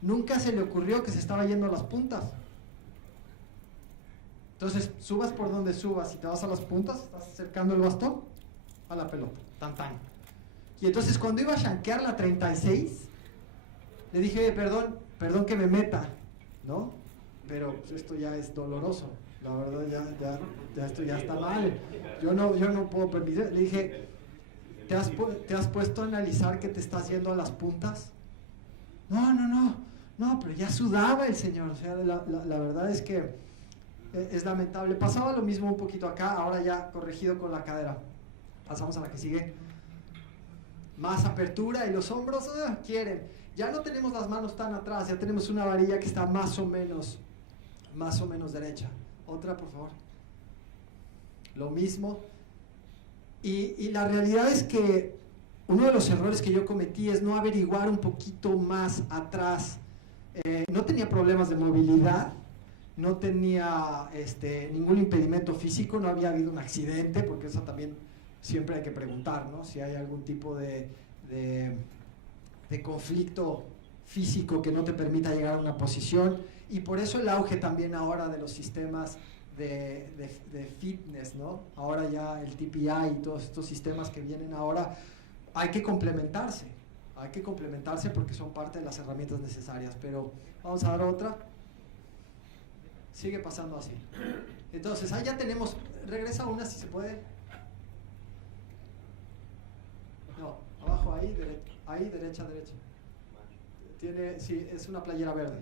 Nunca se le ocurrió que se estaba yendo a las puntas. Entonces, subas por donde subas, y te vas a las puntas, estás acercando el bastón a la pelota. Tan. Y entonces cuando iba a shankear la 36, le dije, oye, perdón que me meta, ¿no? Pero pues, esto ya es doloroso. La verdad, ya esto ya está mal. Yo no puedo permitir. Le dije, ¿te has puesto a analizar que te estás yendo a las puntas? No, pero ya sudaba el señor. O sea, la verdad es que es lamentable. Pasaba lo mismo un poquito acá, ahora ya corregido con la cadera. Pasamos a la que sigue. Más apertura, y los hombros quieren. Ya no tenemos las manos tan atrás, ya tenemos una varilla que está más o menos derecha. Otra, por favor. Lo mismo. Y la realidad es que uno de los errores que yo cometí es no averiguar un poquito más atrás. No tenía problemas de movilidad, no tenía ningún impedimento físico, no había habido un accidente, porque eso también siempre hay que preguntar, ¿no? Si hay algún tipo de conflicto físico que no te permita llegar a una posición. Y por eso el auge también ahora de los sistemas de fitness, ¿no? Ahora ya el TPI y todos estos sistemas que vienen ahora, hay que complementarse porque son parte de las herramientas necesarias. Pero vamos a dar otra. sigue pasando así. Entonces, ahí ya tenemos, regresa una si se puede. No, abajo, ahí, derecha. Sí, es una playera verde.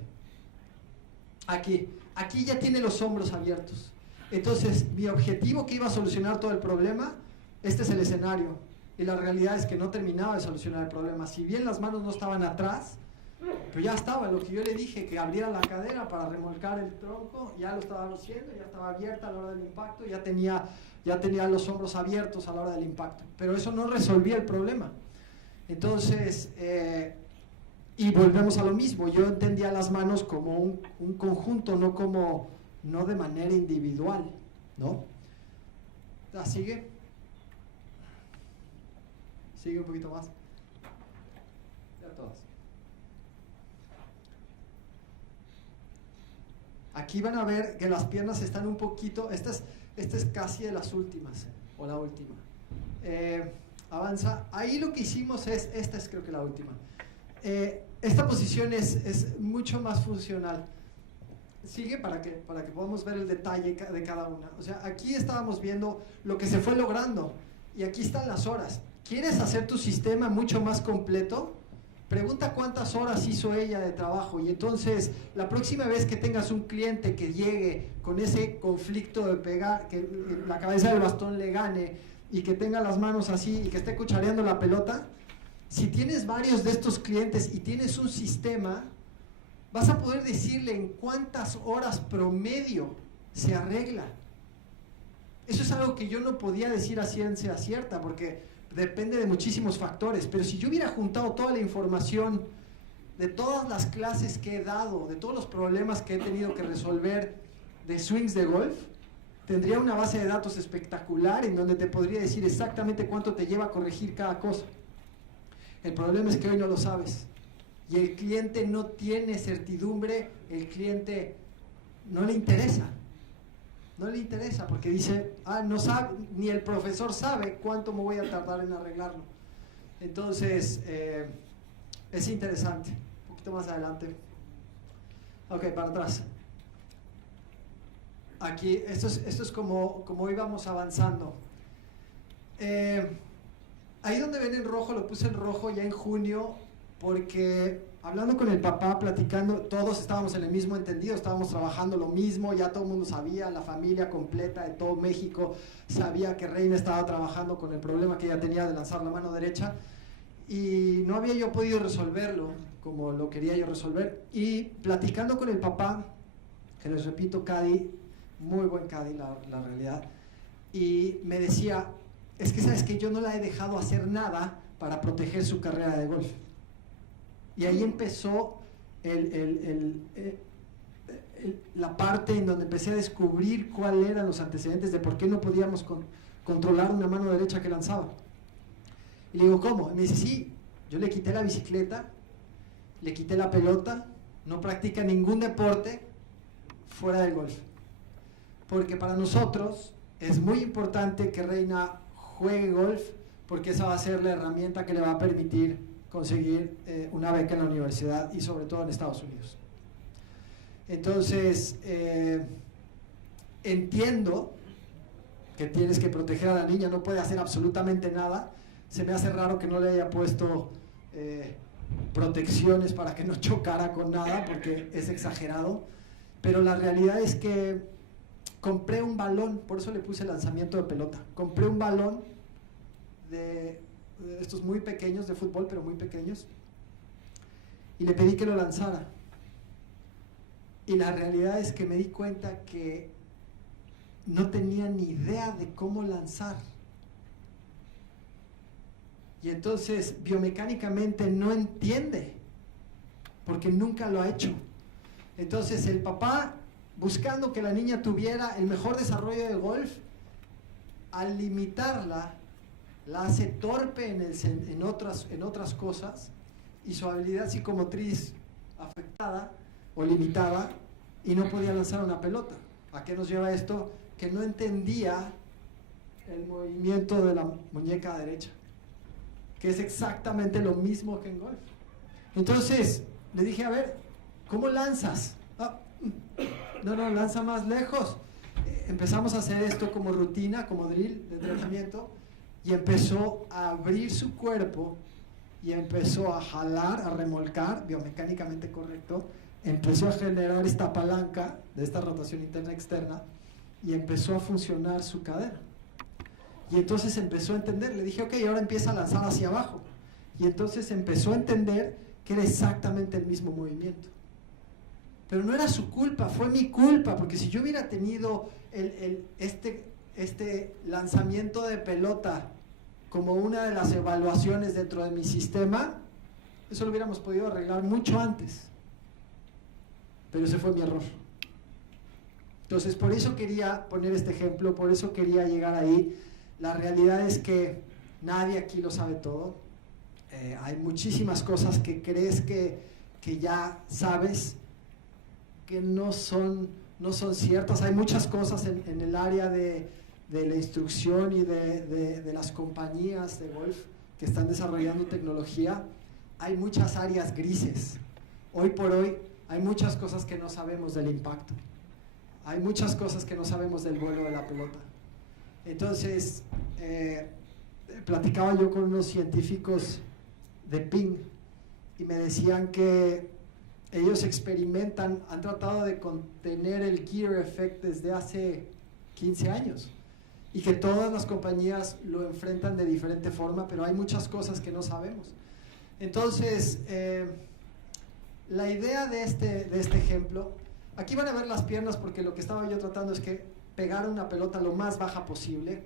Aquí ya tiene los hombros abiertos. Entonces, mi objetivo que iba a solucionar todo el problema, este es el escenario. Y la realidad es que no terminaba de solucionar el problema. Si bien las manos no estaban atrás, pero ya estaba, lo que yo le dije, que abriera la cadera para remolcar el tronco, ya lo estaba haciendo, ya estaba abierta a la hora del impacto, ya tenía los hombros abiertos a la hora del impacto. Pero eso no resolvía el problema. Entonces, y volvemos a lo mismo, yo entendía las manos como un conjunto, no de manera individual, ¿no? ¿Sigue? Sigue un poquito más. Ya todas. Aquí van a ver que las piernas están un poquito, esta es casi de las últimas, o la última. Avanza. Ahí lo que hicimos esta es creo que la última. Esta posición es mucho más funcional. Sigue para que podamos ver el detalle de cada una. O sea, aquí estábamos viendo lo que se fue logrando y aquí están las horas. ¿Quieres hacer tu sistema mucho más completo? Pregunta cuántas horas hizo ella de trabajo y entonces la próxima vez que tengas un cliente que llegue con ese conflicto de pegar, que la cabeza del bastón le gane y que tenga las manos así y que esté cuchareando la pelota, si tienes varios de estos clientes y tienes un sistema, vas a poder decirle en cuántas horas promedio se arregla. Eso es algo que yo no podía decir a ciencia cierta porque depende de muchísimos factores, pero si yo hubiera juntado toda la información de todas las clases que he dado, de todos los problemas que he tenido que resolver de swings de golf, tendría una base de datos espectacular en donde te podría decir exactamente cuánto te lleva a corregir cada cosa. El problema es que hoy no lo sabes y el cliente no tiene certidumbre, el cliente no le interesa. No le interesa porque dice, no sabe, ni el profesor sabe cuánto me voy a tardar en arreglarlo. Entonces, es interesante. Un poquito más adelante. Ok, para atrás. Aquí, esto es como íbamos avanzando. Ahí donde ven en rojo, lo puse en rojo ya en junio, porque hablando con el papá, platicando, todos estábamos en el mismo entendido, estábamos trabajando lo mismo, ya todo el mundo sabía, la familia completa de todo México sabía que Reina estaba trabajando con el problema que ella tenía de lanzar la mano derecha y no había yo podido resolverlo como lo quería yo resolver. Y platicando con el papá, que les repito, Caddy, muy buen Caddy la realidad, y me decía, es que sabes que yo no la he dejado hacer nada para proteger su carrera de golf. Y ahí empezó la parte en donde empecé a descubrir cuáles eran los antecedentes de por qué no podíamos controlar una mano derecha que lanzaba. Y le digo, ¿cómo? Y me dice, sí, yo le quité la bicicleta, le quité la pelota, no practica ningún deporte fuera del golf. Porque para nosotros es muy importante que Reina juegue golf, porque esa va a ser la herramienta que le va a permitir conseguir una beca en la universidad y sobre todo en Estados Unidos. Entonces, entiendo que tienes que proteger a la niña, no puede hacer absolutamente nada. Se me hace raro que no le haya puesto protecciones para que no chocara con nada, porque es exagerado. Pero la realidad es que compré un balón, por eso le puse lanzamiento de pelota. Compré un balón de estos muy pequeños de fútbol, pero muy pequeños, y le pedí que lo lanzara. Y la realidad es que me di cuenta que no tenía ni idea de cómo lanzar. Y entonces biomecánicamente no entiende, porque nunca lo ha hecho. Entonces el papá, buscando que la niña tuviera el mejor desarrollo de golf, al limitarla, la hace torpe en otras cosas y su habilidad psicomotriz afectada o limitada y no podía lanzar una pelota. ¿A qué nos lleva esto? Que no entendía el movimiento de la muñeca derecha, que es exactamente lo mismo que en golf. Entonces le dije, a ver, ¿cómo lanzas? No, lanza más lejos. Empezamos a hacer esto como rutina, como drill de entrenamiento, y empezó a abrir su cuerpo y empezó a jalar, a remolcar, biomecánicamente correcto, empezó a generar esta palanca de esta rotación interna externa y empezó a funcionar su cadera. Y entonces empezó a entender, le dije, ok, ahora empieza a lanzar hacia abajo. Y entonces empezó a entender que era exactamente el mismo movimiento. Pero no era su culpa, fue mi culpa, porque si yo hubiera tenido este lanzamiento de pelota como una de las evaluaciones dentro de mi sistema, eso lo hubiéramos podido arreglar mucho antes. Pero ese fue mi error. Entonces, por eso quería poner este ejemplo, por eso quería llegar ahí. La realidad es que nadie aquí lo sabe todo. Hay muchísimas cosas que crees que ya sabes que no son ciertas. Hay muchas cosas en el área de la instrucción y de las compañías de golf que están desarrollando tecnología. Hay muchas áreas grises. Hoy por hoy hay muchas cosas que no sabemos del impacto. Hay muchas cosas que no sabemos del vuelo de la pelota. Entonces, platicaba yo con unos científicos de ping y me decían que ellos experimentan, han tratado de contener el gear effect desde hace 15 años y que todas las compañías lo enfrentan de diferente forma, pero hay muchas cosas que no sabemos. Entonces, la idea de este ejemplo, aquí van a ver las piernas porque lo que estaba yo tratando es que pegar una pelota lo más baja posible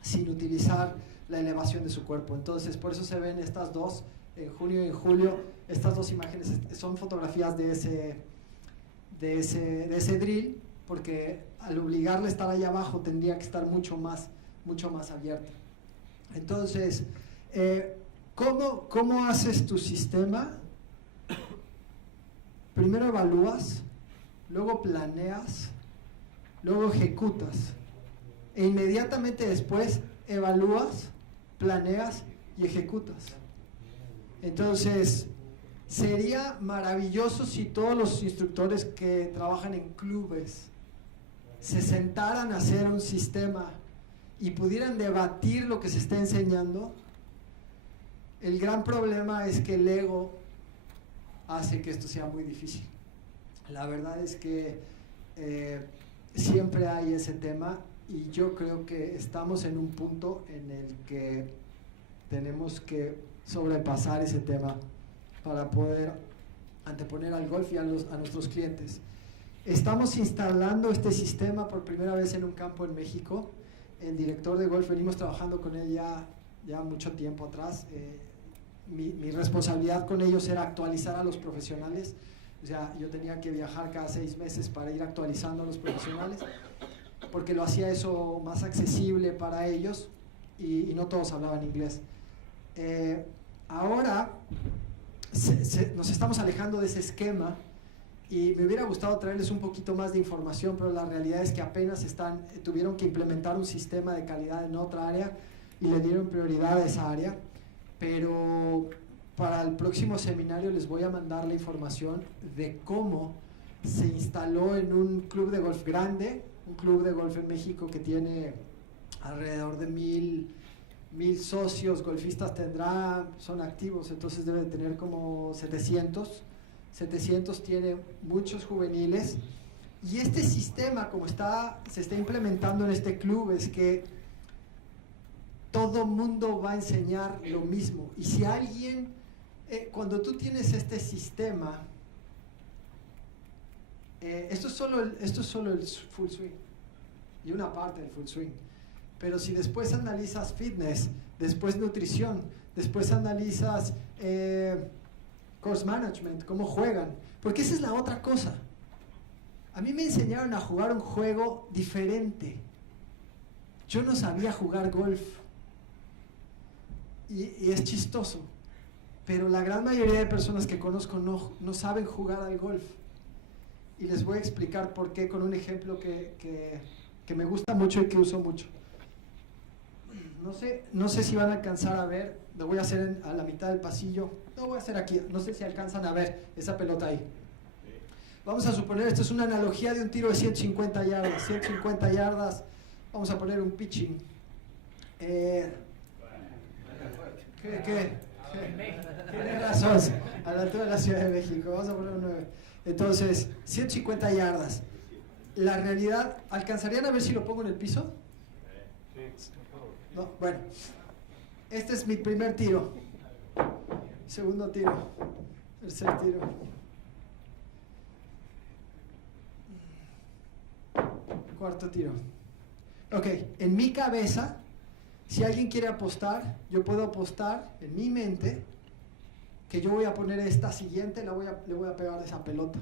sin utilizar la elevación de su cuerpo. Entonces, por eso se ven estas dos, en junio y en julio, estas dos imágenes son fotografías de ese drill, porque al obligarle a estar allá abajo tendría que estar mucho más abierta. Entonces, ¿cómo haces tu sistema? Primero evalúas, luego planeas, luego ejecutas, e inmediatamente después evalúas, planeas y ejecutas. Entonces, sería maravilloso si todos los instructores que trabajan en clubes se sentaran a hacer un sistema y pudieran debatir lo que se está enseñando. El gran problema es que el ego hace que esto sea muy difícil. La verdad es que siempre hay ese tema y yo creo que estamos en un punto en el que tenemos que sobrepasar ese tema para poder anteponer al golf y a nuestros clientes. Estamos instalando este sistema por primera vez en un campo en México. El director de golf, venimos trabajando con él ya mucho tiempo atrás. Mi responsabilidad con ellos era actualizar a los profesionales. O sea, yo tenía que viajar cada 6 meses para ir actualizando a los profesionales, porque lo hacía eso más accesible para ellos y no todos hablaban inglés. Ahora nos estamos alejando de ese esquema y me hubiera gustado traerles un poquito más de información, pero la realidad es que apenas tuvieron que implementar un sistema de calidad en otra área y le dieron prioridad a esa área. Pero para el próximo seminario les voy a mandar la información de cómo se instaló en un club de golf grande, un club de golf en México que tiene alrededor de 1000 socios, golfistas son activos, entonces debe de tener como 700, tiene muchos juveniles, y este sistema como se está implementando en este club es que todo mundo va a enseñar lo mismo, y si alguien, cuando tú tienes este sistema, esto es solo el full swing, y una parte del full swing. Pero si después analizas fitness, después nutrición, después analizas course management, cómo juegan, porque esa es la otra cosa. A mí me enseñaron a jugar un juego diferente. Yo no sabía jugar golf. Y es chistoso, pero la gran mayoría de personas que conozco no saben jugar al golf. Y les voy a explicar por qué con un ejemplo que me gusta mucho y que uso mucho. No sé si van a alcanzar a ver, lo voy a hacer a la mitad del pasillo, lo voy a hacer aquí, no sé si alcanzan a ver esa pelota ahí. Vamos a suponer, esto es una analogía de un tiro de 150 yardas. 150 yardas, vamos a poner un pitching. ¿Qué? Tienes razón, a la altura de la Ciudad de México, vamos a poner un 9. Entonces, 150 yardas. La realidad, ¿alcanzarían a ver si lo pongo en el piso? No, bueno, este es mi primer tiro. Segundo tiro. Tercer tiro. Cuarto tiro. Ok, en mi cabeza, si alguien quiere apostar, yo puedo apostar en mi mente que yo voy a poner esta siguiente, le voy a pegar esa pelota.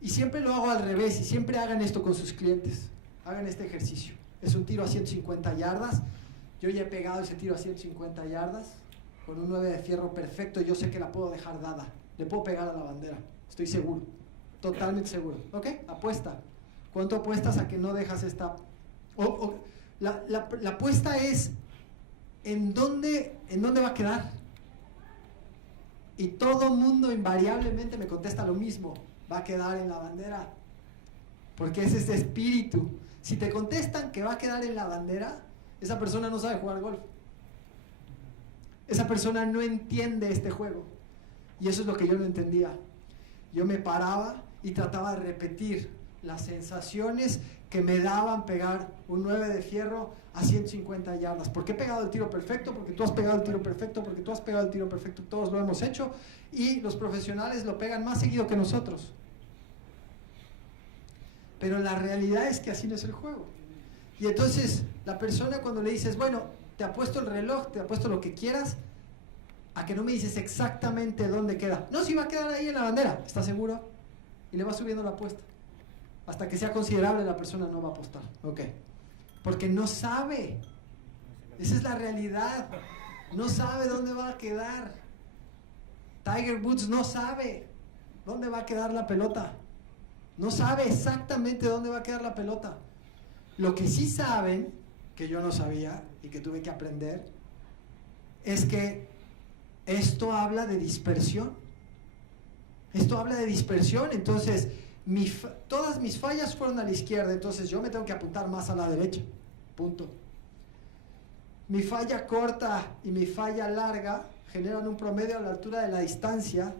Y siempre lo hago al revés, y siempre hagan esto con sus clientes. Hagan este ejercicio. Es un tiro a 150 yardas. Yo ya he pegado ese tiro a 150 yardas con un 9 de fierro perfecto. Yo sé que la puedo dejar dada. Le puedo pegar a la bandera. Estoy seguro. Totalmente seguro. ¿Ok? Apuesta. ¿Cuánto apuestas a que no dejas esta? La apuesta es ¿en dónde va a quedar? Y todo mundo invariablemente me contesta lo mismo. Va a quedar en la bandera. Porque es este espíritu. Si te contestan que va a quedar en la bandera, esa persona no sabe jugar golf. Esa persona no entiende este juego. Y eso es lo que yo no entendía. Yo me paraba y trataba de repetir las sensaciones que me daban pegar un 9 de fierro a 150 yardas. ¿Por qué he pegado el tiro perfecto? Porque tú has pegado el tiro perfecto, porque tú has pegado el tiro perfecto. Todos lo hemos hecho y los profesionales lo pegan más seguido que nosotros. Pero la realidad es que así no es el juego. Y entonces la persona, cuando le dices, bueno, te apuesto el reloj, te apuesto lo que quieras, a que no me dices exactamente dónde queda. No, si va a quedar ahí en la bandera. ¿Estás seguro? Y le va subiendo la apuesta. Hasta que sea considerable, la persona no va a apostar. Ok. Porque no sabe. Esa es la realidad. No sabe dónde va a quedar. Tiger Woods no sabe dónde va a quedar la pelota. No sabe exactamente dónde va a quedar la pelota. Lo que sí saben, que yo no sabía y que tuve que aprender, es que esto habla de dispersión. Esto habla de dispersión. Entonces, todas mis fallas fueron a la izquierda, entonces yo me tengo que apuntar más a la derecha. Punto. Mi falla corta y mi falla larga generan un promedio a la altura de la distancia.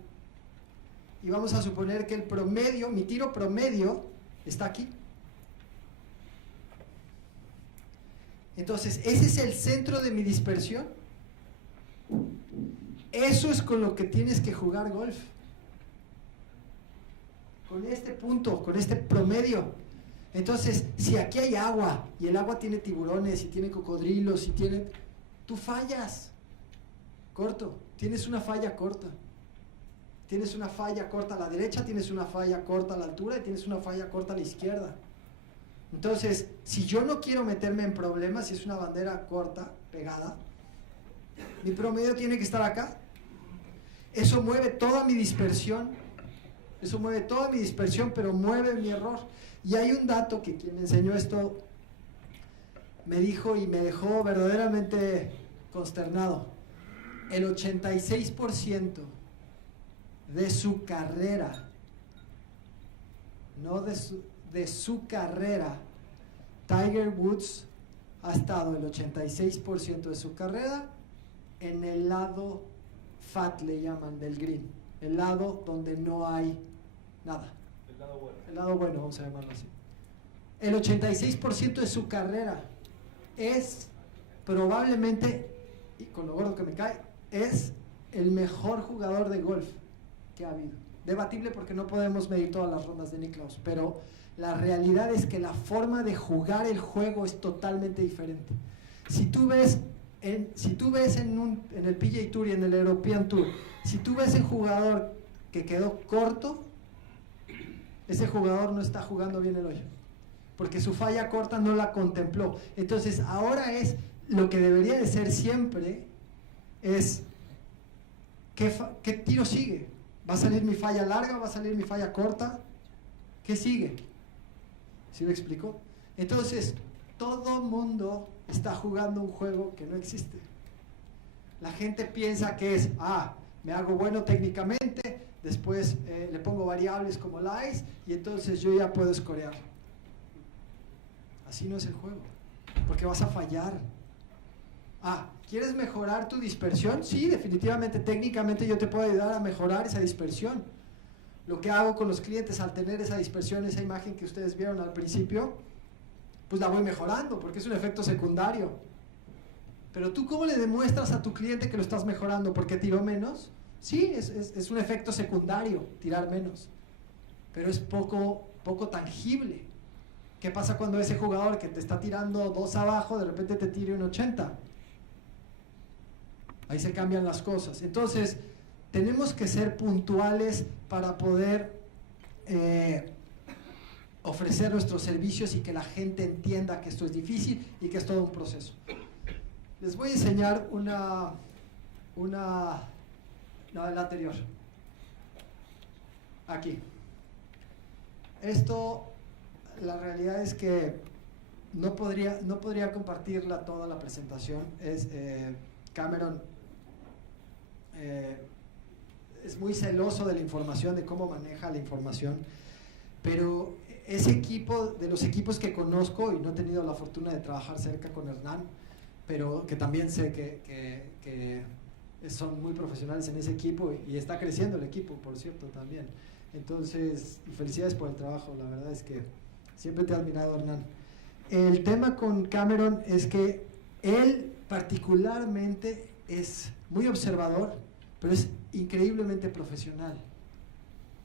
Y vamos a suponer que el promedio, mi tiro promedio, está aquí. Entonces, ese es el centro de mi dispersión. Eso es con lo que tienes que jugar golf. Con este punto, con este promedio. Entonces, si aquí hay agua, y el agua tiene tiburones, y tiene cocodrilos, y tiene... Tú fallas. Corto. Tienes una falla corta. Tienes una falla corta a la derecha, tienes una falla corta a la altura, y tienes una falla corta a la izquierda. Entonces, si yo no quiero meterme en problemas, si es una bandera corta, pegada, mi promedio tiene que estar acá. Eso mueve toda mi dispersión. Eso mueve toda mi dispersión, pero mueve mi error. Y hay un dato que quien me enseñó esto me dijo y me dejó verdaderamente consternado. El 86% de su carrera, no de su carrera, Tiger Woods ha estado el 86% de su carrera en el lado fat, le llaman, del green, el lado donde no hay nada. El lado bueno. El lado bueno, vamos a llamarlo así. El 86% de su carrera es probablemente, y con lo gordo que me cae, es el mejor jugador de golf que ha habido. Debatible porque no podemos medir todas las rondas de Nicklaus, pero la realidad es que la forma de jugar el juego es totalmente diferente. Si tú ves en el PGA Tour y en el European Tour, si tú ves el jugador que quedó corto, ese jugador no está jugando bien el hoyo, porque su falla corta no la contempló. Entonces ahora es lo que debería de ser siempre, es ¿qué tiro sigue? ¿Va a salir mi falla larga? ¿Va a salir mi falla corta? ¿Qué sigue? ¿Sí me explico? Entonces todo mundo está jugando un juego que no existe. La gente piensa que es, me hago bueno técnicamente, después le pongo variables como lies y entonces yo ya puedo scorear. Así no es el juego, porque vas a fallar. ¿Quieres mejorar tu dispersión? Sí, definitivamente, técnicamente yo te puedo ayudar a mejorar esa dispersión. Lo que hago con los clientes al tener esa dispersión, esa imagen que ustedes vieron al principio, pues la voy mejorando, porque es un efecto secundario. Pero tú, ¿cómo le demuestras a tu cliente que lo estás mejorando? ¿Porque tiró menos? Sí, es un efecto secundario, tirar menos. Pero es poco tangible. ¿Qué pasa cuando ese jugador que te está tirando 2 abajo, de repente te tire un 80? Ahí se cambian las cosas. Entonces, tenemos que ser puntuales para poder ofrecer nuestros servicios y que la gente entienda que esto es difícil y que es todo un proceso. Les voy a enseñar no, el anterior. Aquí. Esto, la realidad es que no podría compartirla toda la presentación. Cameron es muy celoso de la información, de cómo maneja la información, pero ese equipo, de los equipos que conozco, y no he tenido la fortuna de trabajar cerca con Hernán, pero que también sé que son muy profesionales en ese equipo y está creciendo el equipo, por cierto, también. Entonces, felicidades por el trabajo, la verdad es que siempre te he admirado, Hernán. El tema con Cameron es que él particularmente es muy observador, pero es increíblemente profesional.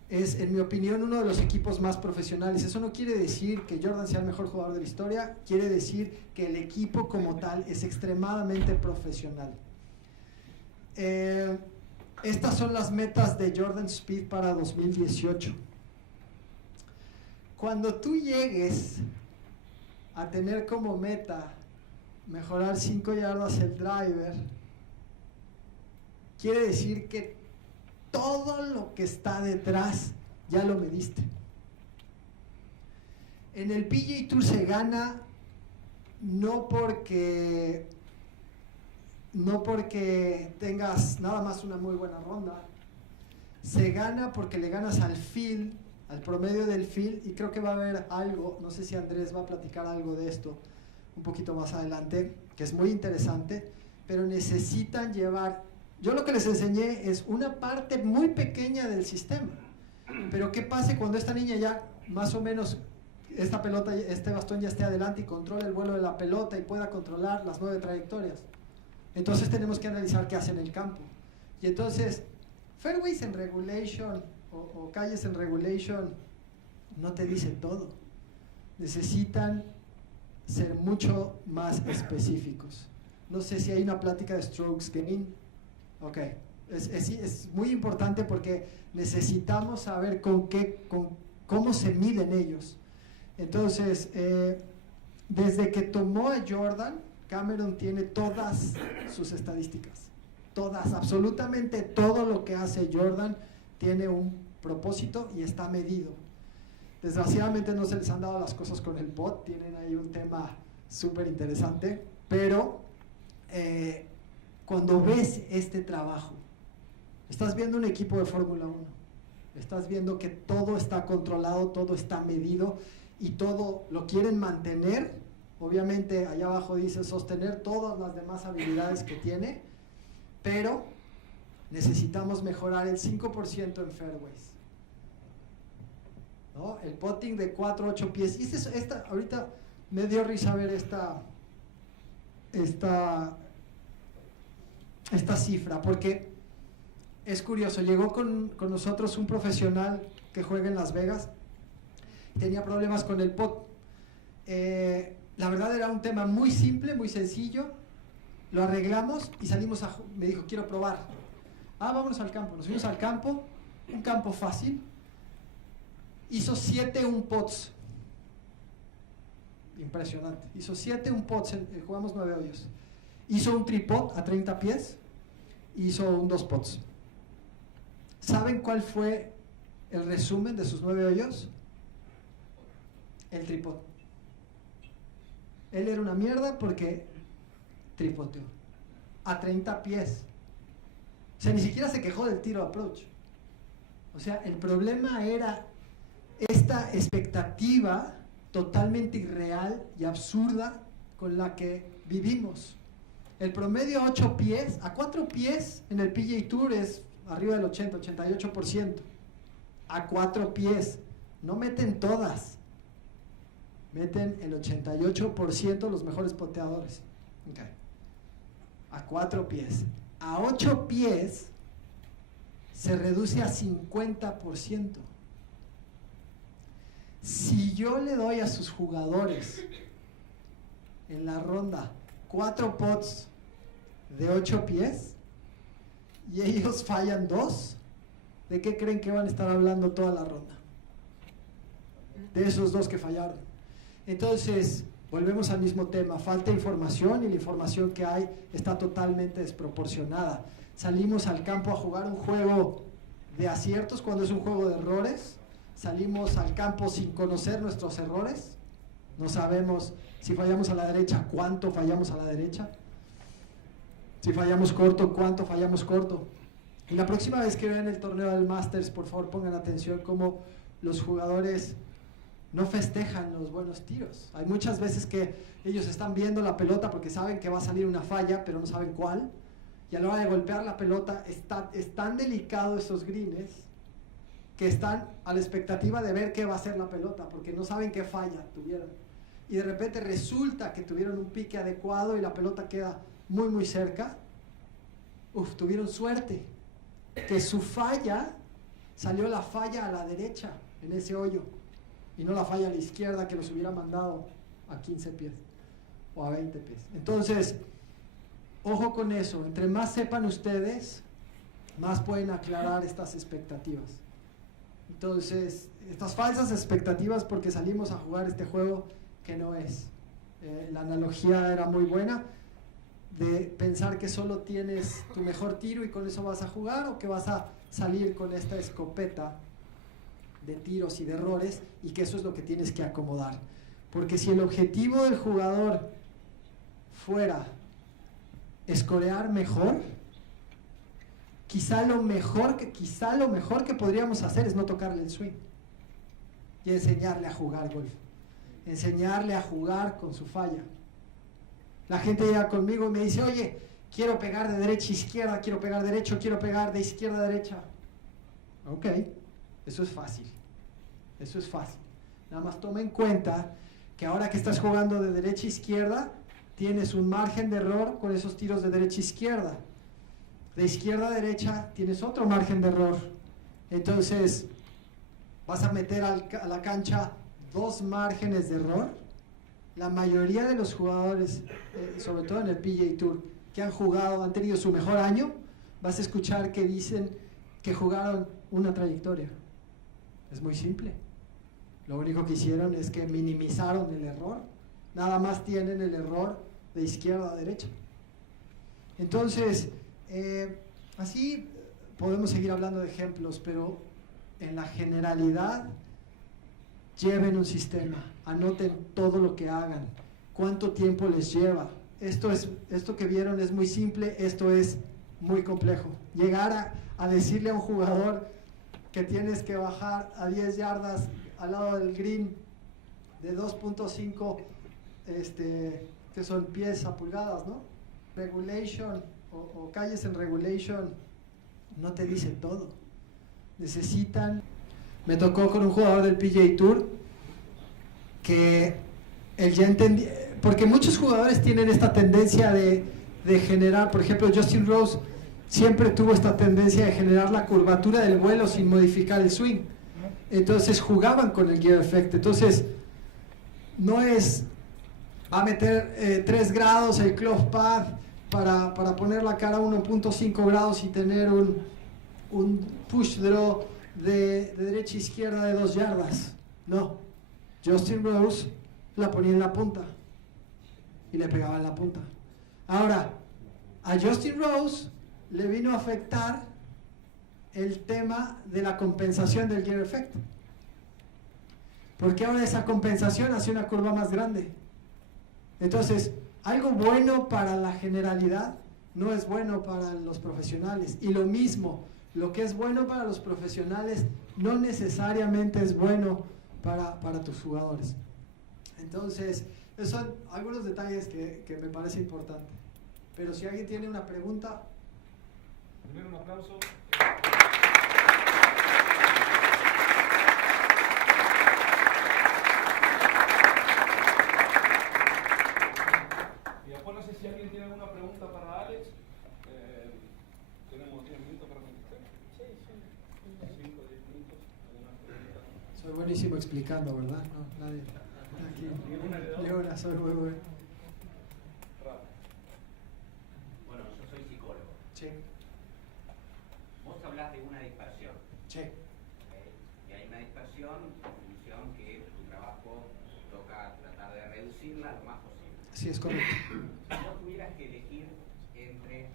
Es, en mi opinión, uno de los equipos más profesionales. Eso no quiere decir que Jordan sea el mejor jugador de la historia, quiere decir que el equipo como tal es extremadamente profesional. Estas son las metas de Jordan Speed para 2018. Cuando tú llegues a tener como meta mejorar 5 yardas el driver, quiere decir que todo lo que está detrás ya lo mediste. En el PGA Tour se gana no porque tengas nada más una muy buena ronda, se gana porque le ganas al field, al promedio del field, y creo que va a haber algo, no sé si Andrés va a platicar algo de esto un poquito más adelante, que es muy interesante, pero necesitan llevar. Yo lo que les enseñé es una parte muy pequeña del sistema. Pero ¿qué pasa cuando esta niña ya más o menos, esta pelota, este bastón ya esté adelante y controla el vuelo de la pelota y pueda controlar las 9 trayectorias? Entonces tenemos que analizar qué hace en el campo. Y entonces, fairways en regulation o calles en regulation no te dice todo. Necesitan ser mucho más específicos. No sé si hay una plática de strokes gain. Ok, es muy importante porque necesitamos saber cómo se miden ellos. Entonces, desde que tomó a Jordan, Cameron tiene todas sus estadísticas. Todas, absolutamente todo lo que hace Jordan tiene un propósito y está medido. Desgraciadamente no se les han dado las cosas con el bot, tienen ahí un tema súper interesante, pero cuando ves este trabajo, estás viendo un equipo de Fórmula 1, estás viendo que todo está controlado, todo está medido y todo lo quieren mantener. Obviamente allá abajo dice sostener todas las demás habilidades que tiene, pero necesitamos mejorar el 5% en fairways, ¿no? El putting de 4 a 8 pies. Y ahorita me dio risa ver esta cifra, porque es curioso. Llegó con nosotros un profesional que juega en Las Vegas, tenía problemas con el pot. La verdad era un tema muy simple, muy sencillo, lo arreglamos y salimos me dijo, quiero probar. Vámonos al campo. Nos fuimos al campo, un campo fácil, hizo 7 un-pots, impresionante, hizo 7 un-pots, jugamos 9 hoyos, hizo un tripod a 30 pies, hizo un 2-pots. ¿Saben cuál fue el resumen de sus 9 hoyos? El tripod. Él era una mierda porque tripoteó a 30 pies. O sea, ni siquiera se quejó del tiro approach. O sea, el problema era esta expectativa totalmente irreal y absurda con la que vivimos. El promedio a 8 pies, a 4 pies en el PGA Tour es arriba del 88%. A 4 pies. No meten todas. Meten el 88% los mejores poteadores. Okay. A 4 pies. A 8 pies se reduce a 50%. Si yo le doy a sus jugadores en la ronda 4 pots de 8 pies y ellos fallan 2, ¿de qué creen que van a estar hablando toda la ronda? De esos 2 que fallaron. Entonces, volvemos al mismo tema, falta información y la información que hay está totalmente desproporcionada. Salimos al campo a jugar un juego de aciertos cuando es un juego de errores. Salimos al campo sin conocer nuestros errores. No sabemos si fallamos a la derecha, cuánto fallamos a la derecha. Si fallamos corto, cuánto fallamos corto. Y la próxima vez que vean el torneo del Masters, por favor pongan atención cómo los jugadores no festejan los buenos tiros. Hay muchas veces que ellos están viendo la pelota porque saben que va a salir una falla, pero no saben cuál. Y a la hora de golpear la pelota es tan delicado esos greens que están a la expectativa de ver qué va a hacer la pelota, porque no saben qué falla tuvieron. Y de repente resulta que tuvieron un pique adecuado y la pelota queda muy muy cerca. Tuvieron suerte. Que su falla, salió la falla a la derecha, en ese hoyo. Y no la falla a la izquierda que los hubiera mandado a 15 pies o a 20 pies. Entonces, ojo con eso. Entre más sepan ustedes, más pueden aclarar estas expectativas. Entonces, estas falsas expectativas porque salimos a jugar este juego que no es. La analogía era muy buena de pensar que solo tienes tu mejor tiro y con eso vas a jugar, o que vas a salir con esta escopeta de tiros y de errores, y que eso es lo que tienes que acomodar. Porque si el objetivo del jugador fuera escorear mejor, quizá lo mejor que podríamos hacer es no tocarle el swing y enseñarle a jugar golf, enseñarle a jugar con su falla. La gente llega conmigo y me dice, oye, quiero pegar de derecha a izquierda, quiero pegar derecho, quiero pegar de izquierda a derecha. Ok, eso es fácil. Eso es fácil. Nada más toma en cuenta que ahora que estás jugando de derecha a izquierda, tienes un margen de error con esos tiros de derecha a izquierda. De izquierda a derecha tienes otro margen de error. Entonces, vas a meter a la cancha 2 márgenes de error. La mayoría de los jugadores, sobre todo en el PGA Tour, que han jugado, han tenido su mejor año, vas a escuchar que dicen que jugaron una trayectoria. Es muy simple. Lo único que hicieron es que minimizaron el error. Nada más tienen el error de izquierda a derecha. Entonces, así podemos seguir hablando de ejemplos, pero en la generalidad, lleven un sistema, anoten todo lo que hagan, cuánto tiempo les lleva. Esto que vieron es muy simple, esto es muy complejo. Llegar a decirle a un jugador que tienes que bajar a 10 yardas al lado del green de 2.5 que son pies a pulgadas, ¿no? Regulation o calles en regulation no te dice todo. Necesitan. Me tocó con un jugador del PGA Tour que él ya entendía, porque muchos jugadores tienen esta tendencia de generar, por ejemplo, Justin Rose siempre tuvo esta tendencia de generar la curvatura del vuelo sin modificar el swing. Entonces jugaban con el gear effect. Entonces, no es, va a meter 3 grados el club path para poner la cara a 1.5 grados y tener un push draw de derecha a izquierda de 2 yardas. No, Justin Rose la ponía en la punta y le pegaba en la punta. Ahora, a Justin Rose le vino a afectar el tema de la compensación del gear effect, porque ahora esa compensación hace una curva más grande. Entonces, algo bueno para la generalidad no es bueno para los profesionales. Y lo mismo, lo que es bueno para los profesionales no necesariamente es bueno para tus jugadores. Entonces, esos son algunos detalles que me parece importante. Pero si alguien tiene una pregunta... Primero un aplauso. Y después no sé si alguien tiene alguna pregunta para Alex. ¿Tenemos 10 minutos para contestar? Sí, 5 o 10 minutos. ¿Alguna pregunta? Soy buenísimo explicando, ¿verdad? No, nadie. Aquí. Leona, soy muy bueno. Bueno, yo soy psicólogo. Sí. Vos hablás de una dispersión. Sí. Y hay una dispersión en función que tu trabajo toca tratar de reducirla lo más posible. Sí, es correcto. Si vos tuvieras que elegir entre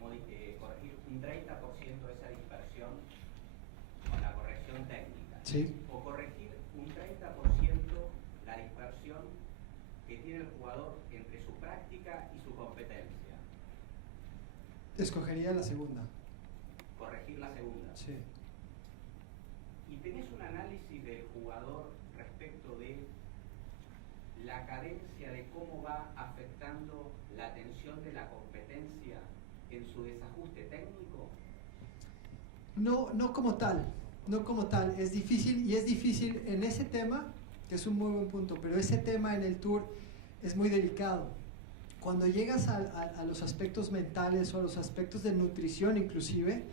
corregir un 30% de esa dispersión con la corrección técnica, Sí. o corregir un 30% la dispersión que tiene el jugador entre su práctica y su competencia. Escogería la segunda. Corregir la segunda. Sí. ¿Y tenés un análisis del jugador respecto de la cadencia de cómo va afectando la tensión de la competencia en su desajuste técnico? No como tal, no como tal. Es difícil, y es difícil en ese tema, que es un muy buen punto, pero ese tema en el tour es muy delicado. Cuando llegas a los aspectos mentales o a los aspectos de nutrición inclusive,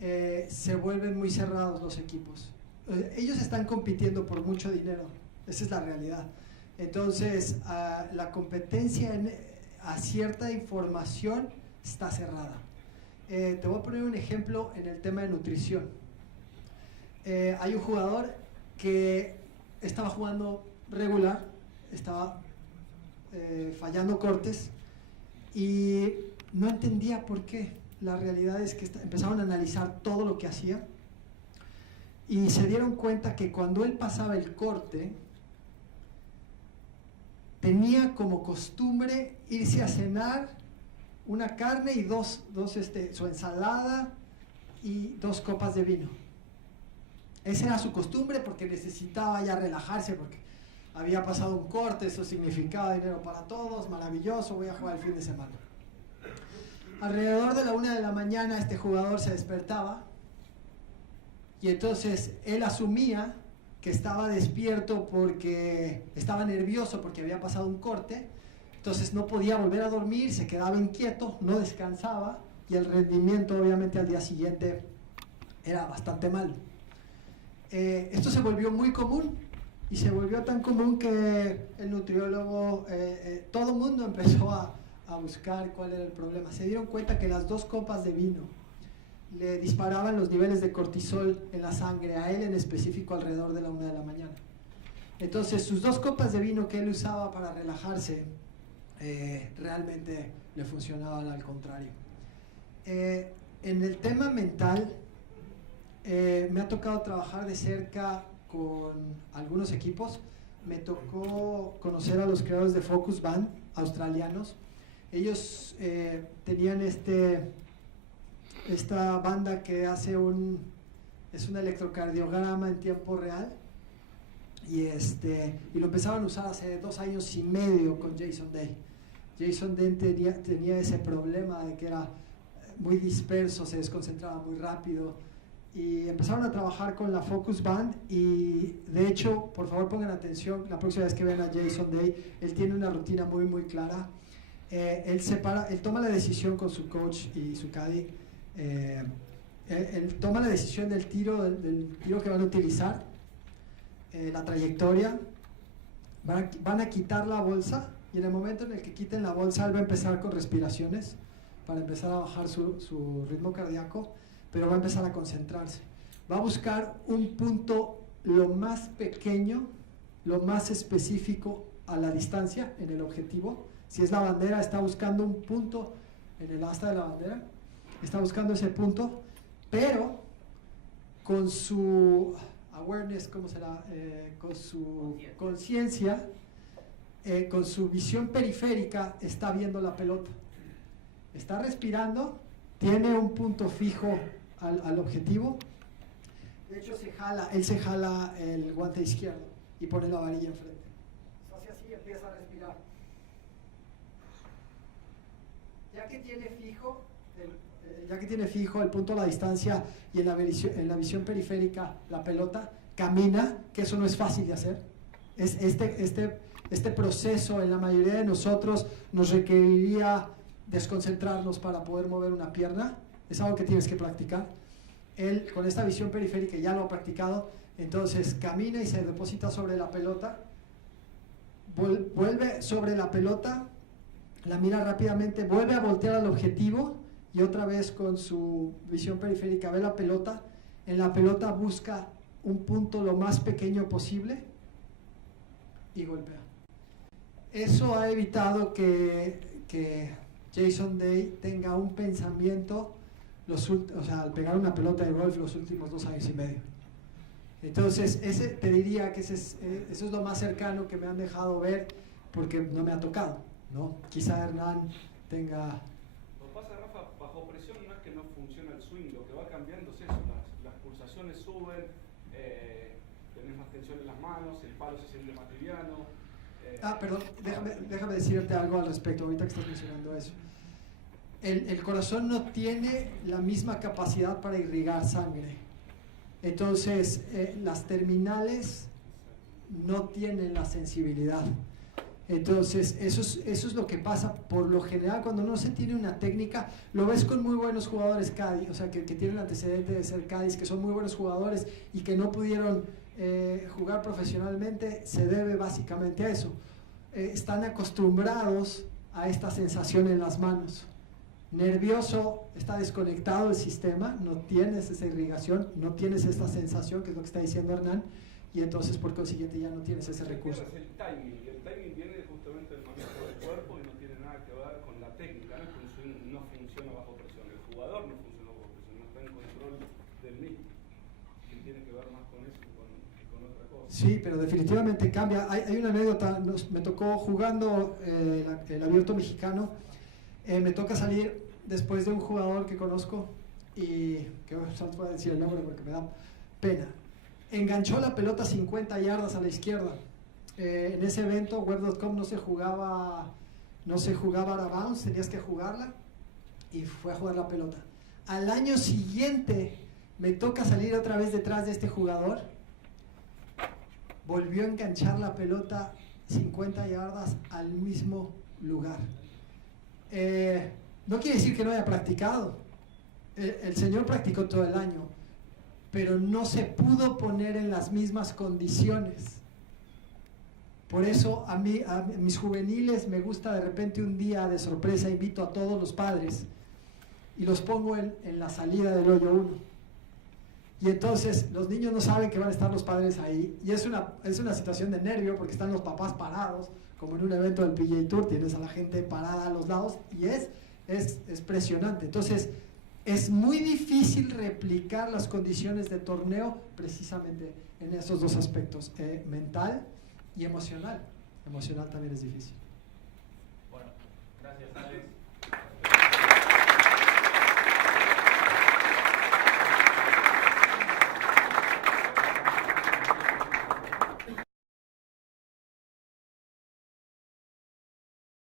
se vuelven muy cerrados los equipos. Ellos están compitiendo por mucho dinero, esa es la realidad. Entonces, la competencia a cierta información está cerrada. Te voy a poner un ejemplo en el tema de nutrición. Hay un jugador que estaba jugando regular, estaba fallando cortes y no entendía por qué. La realidad es que empezaron a analizar todo lo que hacía y se dieron cuenta que cuando él pasaba el corte tenía como costumbre irse a cenar una carne y su ensalada y 2 copas de vino. Esa era su costumbre porque necesitaba ya relajarse, porque había pasado un corte, eso significaba dinero para todos, maravilloso, voy a jugar el fin de semana. Alrededor de la 1 de la mañana este jugador se despertaba y entonces él asumía que estaba despierto porque estaba nervioso porque había pasado un corte, entonces no podía volver a dormir, se quedaba inquieto, no descansaba y el rendimiento obviamente al día siguiente era bastante malo. Esto se volvió muy común y se volvió tan común que el nutriólogo, todo el mundo empezó a buscar cuál era el problema. Se dieron cuenta que las 2 copas de vino le disparaban los niveles de cortisol en la sangre, a él en específico alrededor de la 1 de la mañana. Entonces sus 2 copas de vino que él usaba para relajarse realmente le funcionaban al contrario. En el tema mental me ha tocado trabajar de cerca con algunos equipos. Me tocó conocer a los creadores de Focus Band australianos. Ellos tenían esta banda que hace es un electrocardiograma en tiempo real y lo empezaron a usar hace 2 años y medio con Jason Day. Jason Day tenía ese problema de que era muy disperso, se desconcentraba muy rápido y empezaron a trabajar con la Focus Band y de hecho, por favor pongan atención, la próxima vez que vean a Jason Day, él tiene una rutina muy muy clara. Él toma la decisión con su coach y su caddy. Él toma la decisión del tiro que van a utilizar, la trayectoria, van a quitar la bolsa y en el momento en el que quiten la bolsa él va a empezar con respiraciones para empezar a bajar su ritmo cardíaco, pero va a empezar a concentrarse, va a buscar un punto lo más pequeño, lo más específico a la distancia en el objetivo. Si es la bandera, está buscando un punto en el asta de la bandera, está buscando ese punto, pero con su awareness, ¿cómo será? Con su conciencia, con su visión periférica, está viendo la pelota. está respirando, tiene un punto fijo al objetivo. De hecho, él se jala el guante izquierdo y pone la varilla enfrente. Se hace así y empieza a respirar. Ya que tiene fijo el punto a la distancia y en la visión periférica la pelota, camina, que eso no es fácil de hacer. Este proceso en la mayoría de nosotros nos requeriría desconcentrarnos para poder mover una pierna. Es algo que tienes que practicar. Él con esta visión periférica ya lo ha practicado, entonces camina y se deposita sobre la pelota, vuelve sobre la pelota, la mira rápidamente, vuelve a voltear al objetivo y otra vez con su visión periférica ve la pelota. En la pelota busca un punto lo más pequeño posible y golpea. Eso ha evitado que Jason Day tenga un pensamiento al pegar una pelota de golf los últimos 2 años y medio. Entonces, te diría que eso es lo más cercano que me han dejado ver, porque no me ha tocado, ¿no? Quizá Hernán tenga... Lo que pasa, Rafa, bajo presión no es que no funciona el swing, lo que va cambiando es eso, las pulsaciones suben, tenés más tensión en las manos, el palo se siente más liviano. Perdón, déjame decirte algo al respecto, ahorita que estás mencionando eso. El corazón no tiene la misma capacidad para irrigar sangre. Entonces, las terminales no tienen la sensibilidad. Entonces, eso es lo que pasa. Por lo general, cuando no se tiene una técnica, lo ves con muy buenos jugadores Cádiz, o sea, que tienen antecedente de ser Cádiz, que son muy buenos jugadores y que no pudieron jugar profesionalmente, se debe básicamente a eso. Están acostumbrados a esta sensación en las manos. Nervioso, está desconectado el sistema, no tienes esa irrigación, no tienes esta sensación, que es lo que está diciendo Hernán, y entonces por consiguiente ya no tienes ese recurso. Es el timing, y el timing viene justamente del manejo del cuerpo y no tiene nada que ver con la técnica, ¿no? El swing no funciona bajo presión, el jugador no funciona bajo presión, no está en control del mismo, que tiene que ver más con eso que con otra cosa. Sí, pero definitivamente cambia. Hay una anécdota, me tocó jugando el abierto mexicano, me toca salir después de un jugador que conozco y que no voy a decir el nombre porque me da pena. Enganchó la pelota 50 yardas a la izquierda. En ese evento, web.com no se jugaba out of bounds, tenías que jugarla y fue a jugar la pelota. Al año siguiente me toca salir otra vez detrás de este jugador. Volvió a enganchar la pelota 50 yardas al mismo lugar. No quiere decir que no haya practicado. El señor practicó todo el año, pero no se pudo poner en las mismas condiciones. Por eso a mis juveniles me gusta de repente un día de sorpresa, invito a todos los padres y los pongo en la salida del hoyo 1. Y entonces los niños no saben que van a estar los padres ahí y es una situación de nervio porque están los papás parados, como en un evento del PGA Tour, tienes a la gente parada a los lados y es presionante. Entonces es muy difícil replicar las condiciones de torneo precisamente en esos dos aspectos, mental y emocional. Emocional también es difícil. Bueno, gracias Alex.